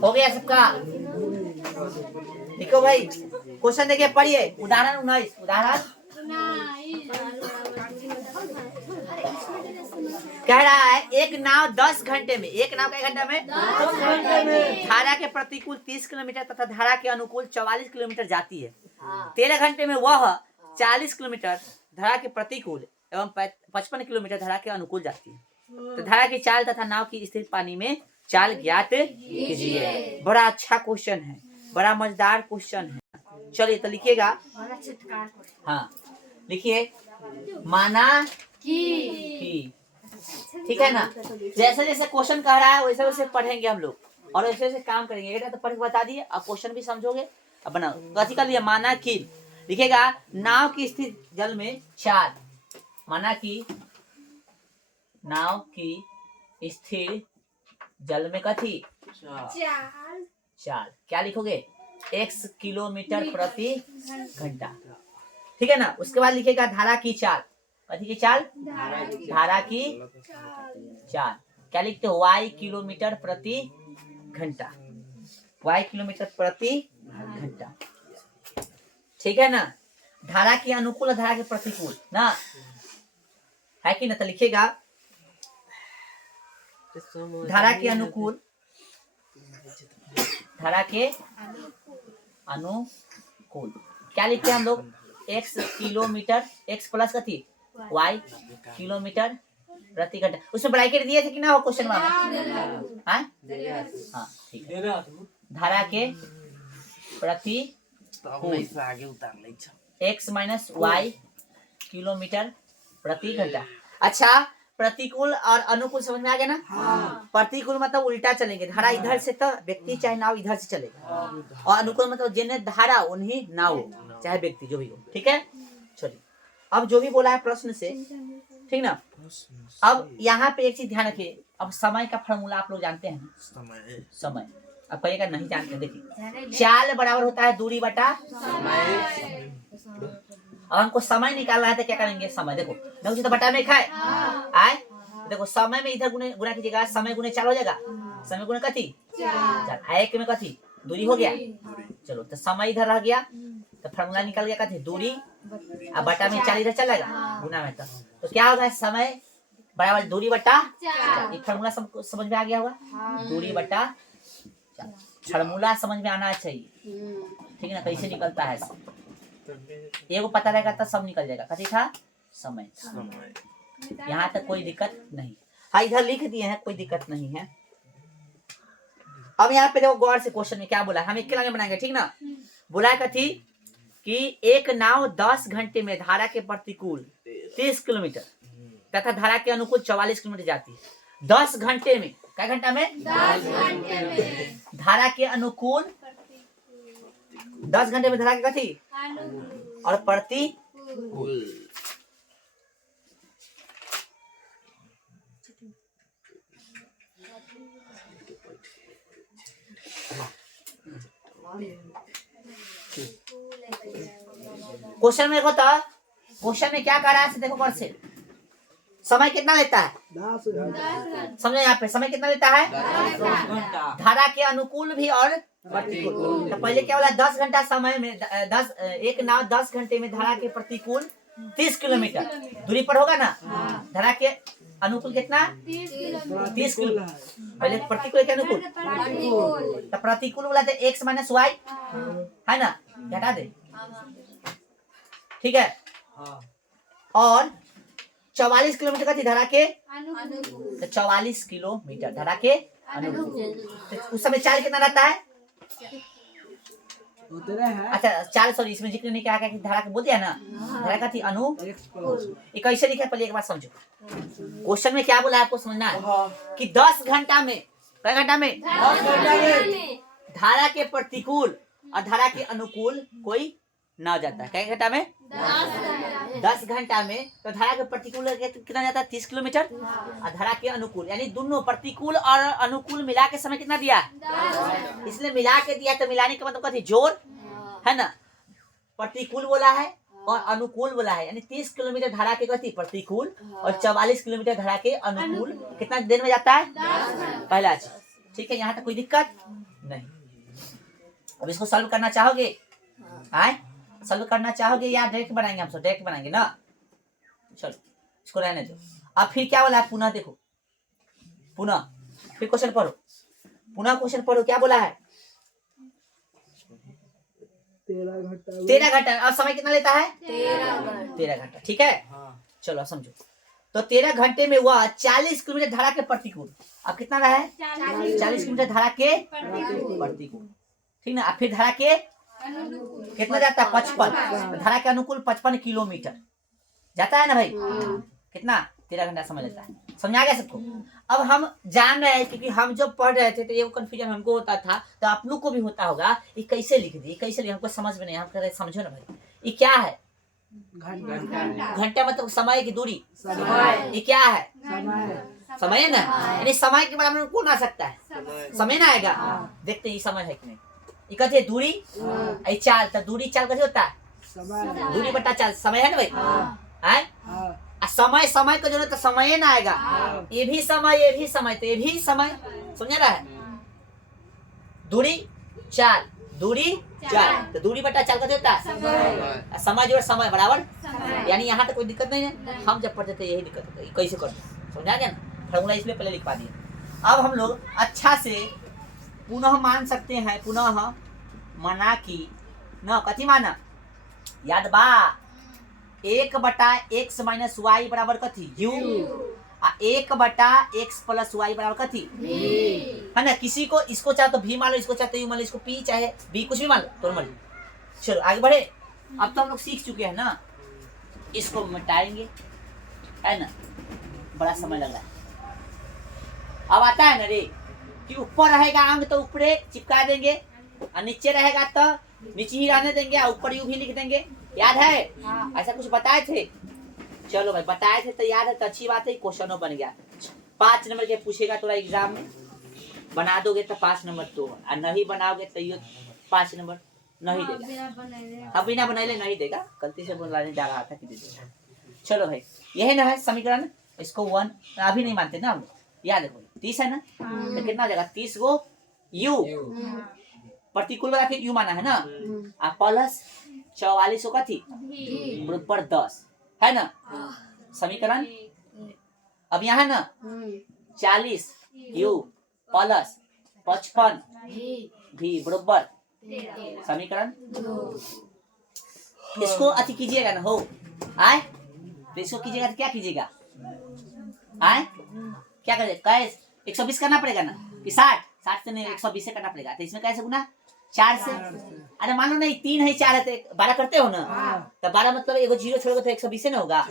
हो गया सबका, देखो भाई क्वेश्चन देखिए, पढ़िए उदाहरण 19, उदाहरण कह रहा है एक नाव 10 घंटे में, एक नाव का 1 घंटा में 10 घंटे में धारा के प्रतिकूल 30 किलोमीटर तथा धारा के अनुकूल 44 किलोमीटर जाती है। 13 घंटे में वह 40 किलोमीटर धारा के प्रतिकूल एवं 55 किलोमीटर धारा के अनुकूल जाती है। तो धारा की चाल तथा नाव की स्थिर पानी में चाल ज्ञात कीजिए। बड़ा अच्छा क्वेश्चन है, बड़ा मजेदार क्वेश्चन है। चलिए तो लिखिएगा, हाँ लिखिए, माना कि, ठीक है ना। जैसे जैसे क्वेश्चन कह रहा है वैसे वैसे पढ़ेंगे हम लोग, और वैसे वैसे काम करेंगे। एक तो पढ़ के बता दिए, अब क्वेश्चन भी समझोगे। अब बनाओ, कथी कर लिया, माना कि, लिखेगा नाव की स्थिति जल में चाल, माना कि नाव की स्थिर जल में कथी, चाल, क्या लिखोगे, x किलोमीटर प्रति घंटा, ठीक है ना। उसके बाद लिखेगा धारा की चाल, कथी की चाल, धारा की चाल, क्या लिखते हो, y किलोमीटर प्रति घंटा, y किलोमीटर प्रति घंटा, ठीक है ना। धारा के अनुकूल और धारा के प्रतिकूल ना, है कि ना। तो लिखेगा धारा के अनुकूल, धारा के अनुकूल क्या लिखते हैं हम लोग, x किलोमीटर, x प्लस कथी y किलोमीटर प्रति घंटा। उसमें ब्रैकेट दिए थे कि ना हो क्वेश्चन में, हाँ ठीक है। धारा के प्रतिकूल x माइनस y किलोमीटर प्रति घंटा। अच्छा, प्रतिकूल और अनुकूल समझ में आ गया ना। प्रतिकूल मतलब उल्टा चलेंगे, धारा इधर से तो व्यक्ति चाहे नाव इधर से चलेगा, और अनुकूल मतलब जिन्हें धारा उन्हीं नाव चाहे व्यक्ति जो भी हो, ठीक है। चलिए अब जो भी बोला है प्रश्न से ठीक ना। अब यहाँ पे एक चीज ध्यान रखिए, अब समय का फॉर्मूला आप लोग जानते हैं, समय। अब कहिएगा नहीं जानते, देखिए चाल बराबर होता है दूरी बटा समय। अब हमको समय निकालना है तो क्या करेंगे, समय देखो नहीं तो बटा में खाए आए, देखो समय में इधर गुना कीजिएगा, समय गुने 4 हो जाएगा, समय गुने कथी 4, एक में कथी दूरी हो गया। चलो तो समय इधर रह गया तो फॉर्मूला निकल गया कथी दूरी, अब बटा में 4 इधर चल जाएगा गुना में, तो क्या होगा समय बराबर दूरी बटा 4। ये फॉर्मूला समझ में आ गया होगा, दूरी बटा 4 फॉर्मूला समझ में आना चाहिए, ठीक है ना। कैसे निकलता है एगो पता रहेगा तो सब निकल जाएगा। कथी था, समय था। यहाँ तक कोई दिक्कत नहीं। हाँ इधर लिख दिए हैं, कोई दिक्कत नहीं है। अब यहाँ पे देखो गौर से क्वेश्चन में क्या बोला, हम एक लाइन बनाएंगे, ठीक ना। बोला है कथी कि एक नाव 10 घंटे में धारा के प्रतिकूल 30 किलोमीटर तथा धारा के अनुकूल 44 किलोमीटर जाती है। 10 घंटे में, क्या घंटा में, 10 घंटे में धारा के अनुकूल, 10 घंटे में धारा के कथी और प्रतिकूल। क्वेश्चन में देखो तो क्वेश्चन में क्या कर रहा है, देखो कौन से समय कितना लेता है, 10 घंटा। समझो यहाँ पे समय कितना लेता है, 10 घंटा धारा के अनुकूल भी और प्रतिकूल। तो पहले क्या बोला, 10 घंटा समय में एक नाव 10 घंटे में धारा के प्रतिकूल 30 किलोमीटर दूरी पर होगा ना, धारा के अनुकूल कितना 30 किलोमीटर। पहले प्रतिकूल के अनुकूल, तो प्रतिकूल बोला तो x माइनस वाई है ना, घटा दे, ठीक है। और 44 किलोमीटर का थी धारा के, तो 44 किलोमीटर धारा के अनुकूल। तो उस समय चाल कितना रहता है, उतरे है। अच्छा 4, सॉरी इसमें जिक्र नहीं किया कि धारा के बोल दिया ना, धारा का थी अनु, ये कैसे लिखा पहले एक बार समझो। क्वेश्चन में क्या बोला आपको समझना है कि 10 घंटा में, क्या घंटा में, 10 घंटा में धारा के प्रतिकूल और धारा के अनुकूल कोई ना जाता है। क्या घंटा में, 10 घंटा में। तो धारा के प्रतिकूल कितना जाता है 30 किलोमीटर, और धारा के अनुकूल, यानी दोनों प्रतिकूल और अनुकूल मिला के समय कितना दिया, इसलिए मिला के दिया, तो मिलाने का मतलब जोड़ है ना। प्रतिकूल बोला है और अनुकूल बोला है, यानी 30 किलोमीटर धारा के गति प्रतिकूल और 44 किलोमीटर धारा के अनुकूल कितना देर में जाता है, पहला चीज, ठीक है। यहाँ तक कोई दिक्कत नहीं। अब इसको सॉल्व करना चाहोगे, आए सॉल्व करना चाहोगे या डायरेक्ट बनाएंगे, हम सब डायरेक्ट बनाएंगे ना, चलो इसको रहने दो। अब फिर क्या बोला है, पुनः देखो, पुनः फिर क्वेश्चन पढ़ो, पुनः क्वेश्चन पढ़ो, क्या बोला है 13 घंटा। और समय कितना लेता है 13 घंटा, ठीक है। चलो अब समझो, तो 13 घंटे में वह 40 किलोमीटर धारा के प्रतिकूल, अब कितना रहा है 40 किलोमीटर धारा के प्रतिकूल, ठीक ना। अब फिर धारा के कितना जाता है 55, धारा के अनुकूल 55 किलोमीटर जाता है ना भाई, कितना 13 घंटा समय लेता है। समझ आ गया सबको। अब हम जान रहे हैं, क्योंकि हम जब पढ़ रहे थे तो ये कंफ्यूजन हमको होता था, तो आप लोग को भी होता होगा, ये कैसे लिख दिए, कैसे लिख, हमको समझ में नहीं, हम कह रहे समझो ना भाई, ये क्या है, घंटा मतलब समय की दूरी, ये क्या है समय ना, यानी समय के बराबर में कौन आ सकता है, समय ना आएगा। देखते ये समय है कि नहीं, ये कहते दूरी, चाल, तो दूरी चाल कैसे होता है, दूरी बटा चाल, समय है ना भाई, समय समय का जरूरत, तो समय ना आएगा, ये भी समय, ये भी समय, तो ये भी समय, समझ रहा है। दूरी चाल, दूरी चाल, तो दूरी बटा चाल कैसे होता है, समय जोड़ समय बराबर, यानी यहाँ तक कोई दिक्कत नहीं है। हम जब पढ़ते थे यही दिक्कत होता है, कैसे करते, समझा गया ना, फॉर्मूला इसलिए पहले लिखवा दिया। अब हम लोग अच्छा से पुनः मान सकते हैं, पुनः मना की न, कथी माना, याद बा 1/x माइनस वाई बराबर कथी u, 1/x प्लस वाई बराबर कथी है ना। किसी को इसको चाहे तो v मान लो, इसको चाहे तो u मान लो, इसको p चाहे b, कुछ भी मान लो, तो मर्जी। चलो आगे बढ़े। अब तो हम लोग सीख चुके हैं ना, इसको मिटाएंगे, है ना, बड़ा समय लग रहा है। अब आता है ना रे कि ऊपर रहेगा अंग तो ऊपरे चिपका देंगे, और नीचे रहेगा तो नीचे ही रहने देंगे, और ऊपर यू भी लिख देंगे, याद है, ऐसा कुछ बताए थे। चलो भाई बताए थे तो याद है तो अच्छी बात है, क्वेश्चनों बन गया। 5 नंबर के पूछेगा थोड़ा एग्जाम में, बना दोगे तो 5 नंबर तो, और नहीं बनाओगे तो ये 5 नंबर नहीं देगा। अब बिना बनाए नहीं देगा, गलती से बुलाने जा रहा था कि दे देगा। चलो भाई यही ना है समीकरण, इसको 1 अभी नहीं मानते ना हम, याद रखो 30 है ना, तो कितना हो जाएगा 30 को u प्रतिकूल वाला के u माना है ना, और प्लस 44 का थी बराबर 10 है ना समीकरण। अब यहाँ ना 40 u प्लस 55 v बराबर समीकरण। इसको अति कीजिएगा ना हो आए, तो इसको कीजिएगा तो क्या कीजिएगा आए, क्या करें कैसे 120 करना पड़ेगा ना कि 60 से नहीं 120 से करना पड़ेगा, तो इसमें कैसे गुना 4 से। अरे मान लो नहीं 3 है 4 है तो 12 करते हो ना, तो 12 मतलब एगो जीरो छोड़ोगे तो 120 से ना होगा।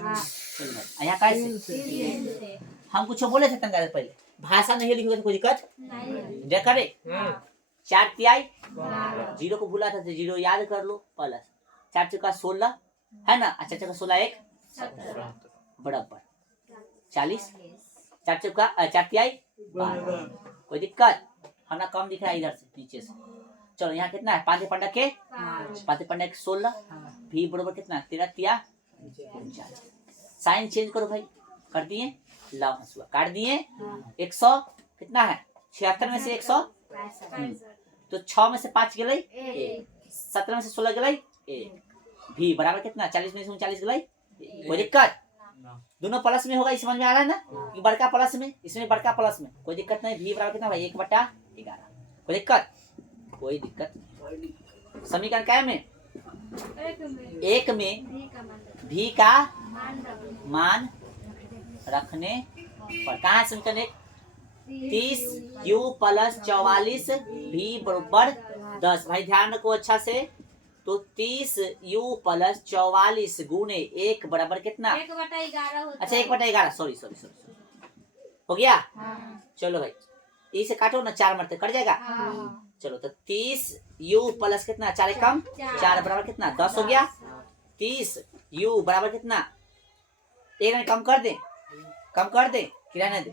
यहाँ कैसे हम कुछ बोले थे तंगा पहले, भाषा नहीं लिखोगे तो कोई दिक्कत नहीं करे। 4 तिहाई जीरो को भूला था तो जीरो याद कर लो, प्लस 4 चौका 16 है ना, अच्छा चौका 16 1 बराबर 40, 4 चौका 4 तिहाई 12, कोई दिक्कत हमारा कम दिख रहा है इधर से नीचे से। चलो यहाँ कितना है 5 पंडा के 16 भी बराबर कितना 13 तिया 39। साइन चेंज करो भाई, कर दिए लाओ हंसुआ काट दिए। 100 कितना है 76 में से 100 तो 6 में से 5 गई 17 में से 16 गई 1 भी बराबर कितना 40 में से 39 गई। कोई दिक्कत दोनों प्लस में होगा, इस समझ में आ रहा है ना कि बड़का प्लस में इसमें बड़का प्लस में, कोई दिक्कत नहीं। भी बराबर कितना भाई 1/11, कोई दिक्कत कोई दिक्कत नहीं। समीकरण क्या है में एक में भी का मान रखने पर, कहाँ है समीकरण 1 30 u प्लस 44 भी बराबर 10। भाई ध्यान रखो अच्छा से, तो 30 u प्लस 44 गुने 1 बराबर कितना 1/11 होता है। अच्छा 1/11 सॉरी हो गया। चलो भाई इसे काटो ना 4 मरते कट जाएगा। चलो तो 30 u प्लस कितना 4 कम 4 बराबर कितना 10 हो गया। 30 u बराबर कितना एक में कम कर दे कि रहने दे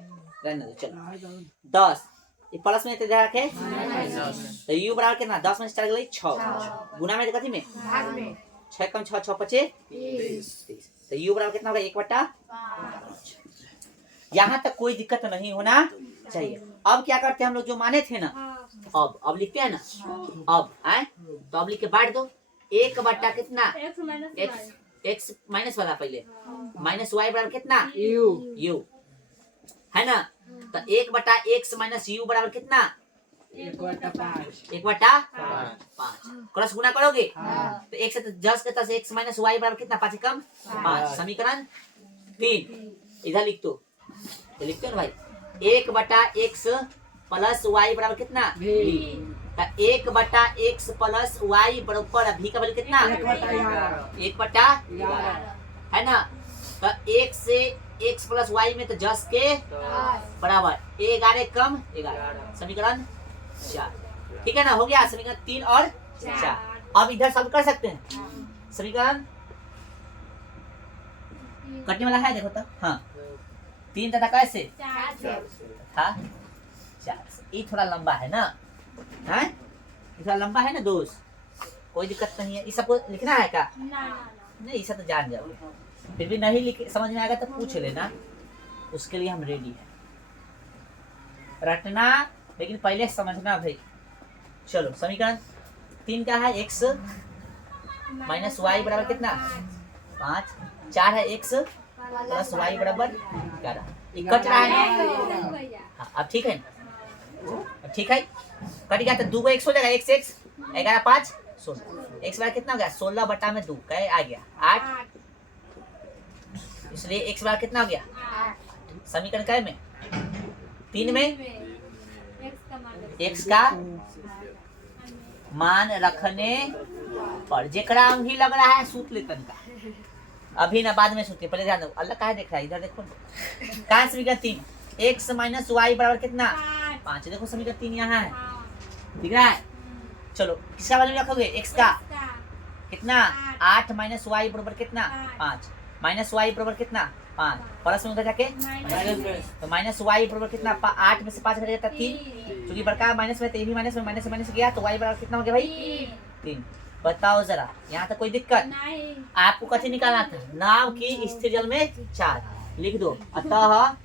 चलो 10 ये प्लस में ध्यान रखे तो u बराबर कितना 10 में से 4 गई 6 गुना में कथी में 6 कम 6 6 5 30 तो u बराबर कितना होगा 1/5। यहाँ तक कोई दिक्कत नहीं होना चाहिए। अब क्या करते हैं हम लोग जो माने थे ना, अब लिखते हैं ना, अब आए तो अब लिख के बांट दो 1 कितना x माइनस वाला पहले माइनस y बराबर कितना u है ना, तो 1/x माइनस u बराबर कितना 1/5 क्रॉस गुना करोगे तो एक से 10 के 10 x माइनस y बराबर कितना 5 कम 5। समीकरण 3 इधर लिख दो, तो लिखते हो ना भाई 1/x प्लस y बराबर कितना v, तो 1/x प्लस y बराबर v का वैल्यू कितना 1/11 है ना, तो 1 से x प्लस y में तो 10 के बराबर 11 कम 11 समीकरण 4। ठीक है ना, हो गया समीकरण 3 और 4। अब इधर सब कर सकते हैं समीकरण कटने वाला है देखो तो हाँ 3 तथा कैसे था 4। ये थोड़ा लंबा है ना, है थोड़ा लंबा है ना दोस्त, कोई दिक्कत नहीं है। ये सबको लिखना है क्या नहीं, ये सब तो जान जाओ, फिर भी नहीं लिख समझ में आएगा तो पूछ लेना, उसके लिए हम रेडी हैं रटना, लेकिन पहले समझना भाई। चलो समीकरण 3 का है x माइनस वाई बराबर कितना 5, 4 है x प्लस वाई बराबर 11। कट रहा है हाँ, अब ठीक है अब ठीक है, कट गया तो 2 को x हो जाएगा x 11 5 16 x बराबर कितना हो गया 16/2 कहे आ गया 8, इसलिए x बराबर कितना हो गया 8। समीकरण क्या में 3 में x का मान रखने पर, जेकरा ही लग रहा है सूत ले तनका अभी ना बाद में सूते, पहले ध्यान दो अल्लाह कहाँ देख रहा है इधर देखो कहाँ समीकरण 3 x माइनस वाई बराबर कितना 5। देखो समीकरण 3 यहाँ है दिख रहा है। चलो किसका वैल्यू रखोगे x का कितना 8 माइनस वाई बराबर कितना 5। माइनस वाई बराबर कितना 5, प्लस में उधर जाके तो माइनस वाई बराबर कितना 8 में से 5 घट जाता 3, क्योंकि बड़का माइनस में तो ये भी माइनस में माइनस गया तो वाई बराबर कितना हो गया भाई 3। बताओ जरा यहाँ तक कोई दिक्कत? आपको कथी निकालना था? नाव की स्थिर जल में चाल, लिख दो। अतः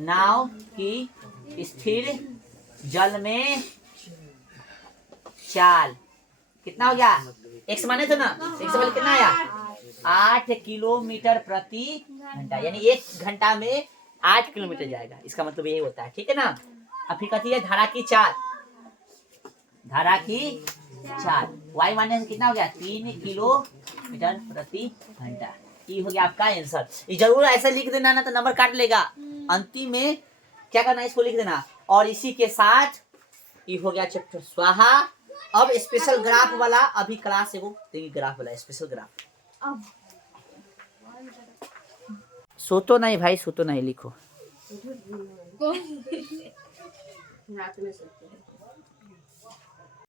नाव की स्थिर जल में चाल कितना हो गया? एक्स माने थे ना, एक्स वाले कितना आया 8 किलोमीटर प्रति घंटा, यानी 1 घंटा में 8 किलोमीटर जाएगा, इसका मतलब यही होता है। ठीक है ना। अब फिर कहती है धारा की चाल, धारा की चाल वाई माइनस कितना हो गया 3 किलोमीटर प्रति घंटा। ये हो गया आपका आंसर। ये जरूर ऐसा लिख देना ना तो नंबर काट लेगा। अंतिम में क्या करना है इसको लिख देना। और इसी के साथ ये हो गया चैप्टर स्वाहा। अब स्पेशल ग्राफ वाला अभी क्लास एगो ग्राफ वाला स्पेशल ग्राफ। सोतो नहीं भाई, सोतो नहीं, लिखो। रात में सोते हैं।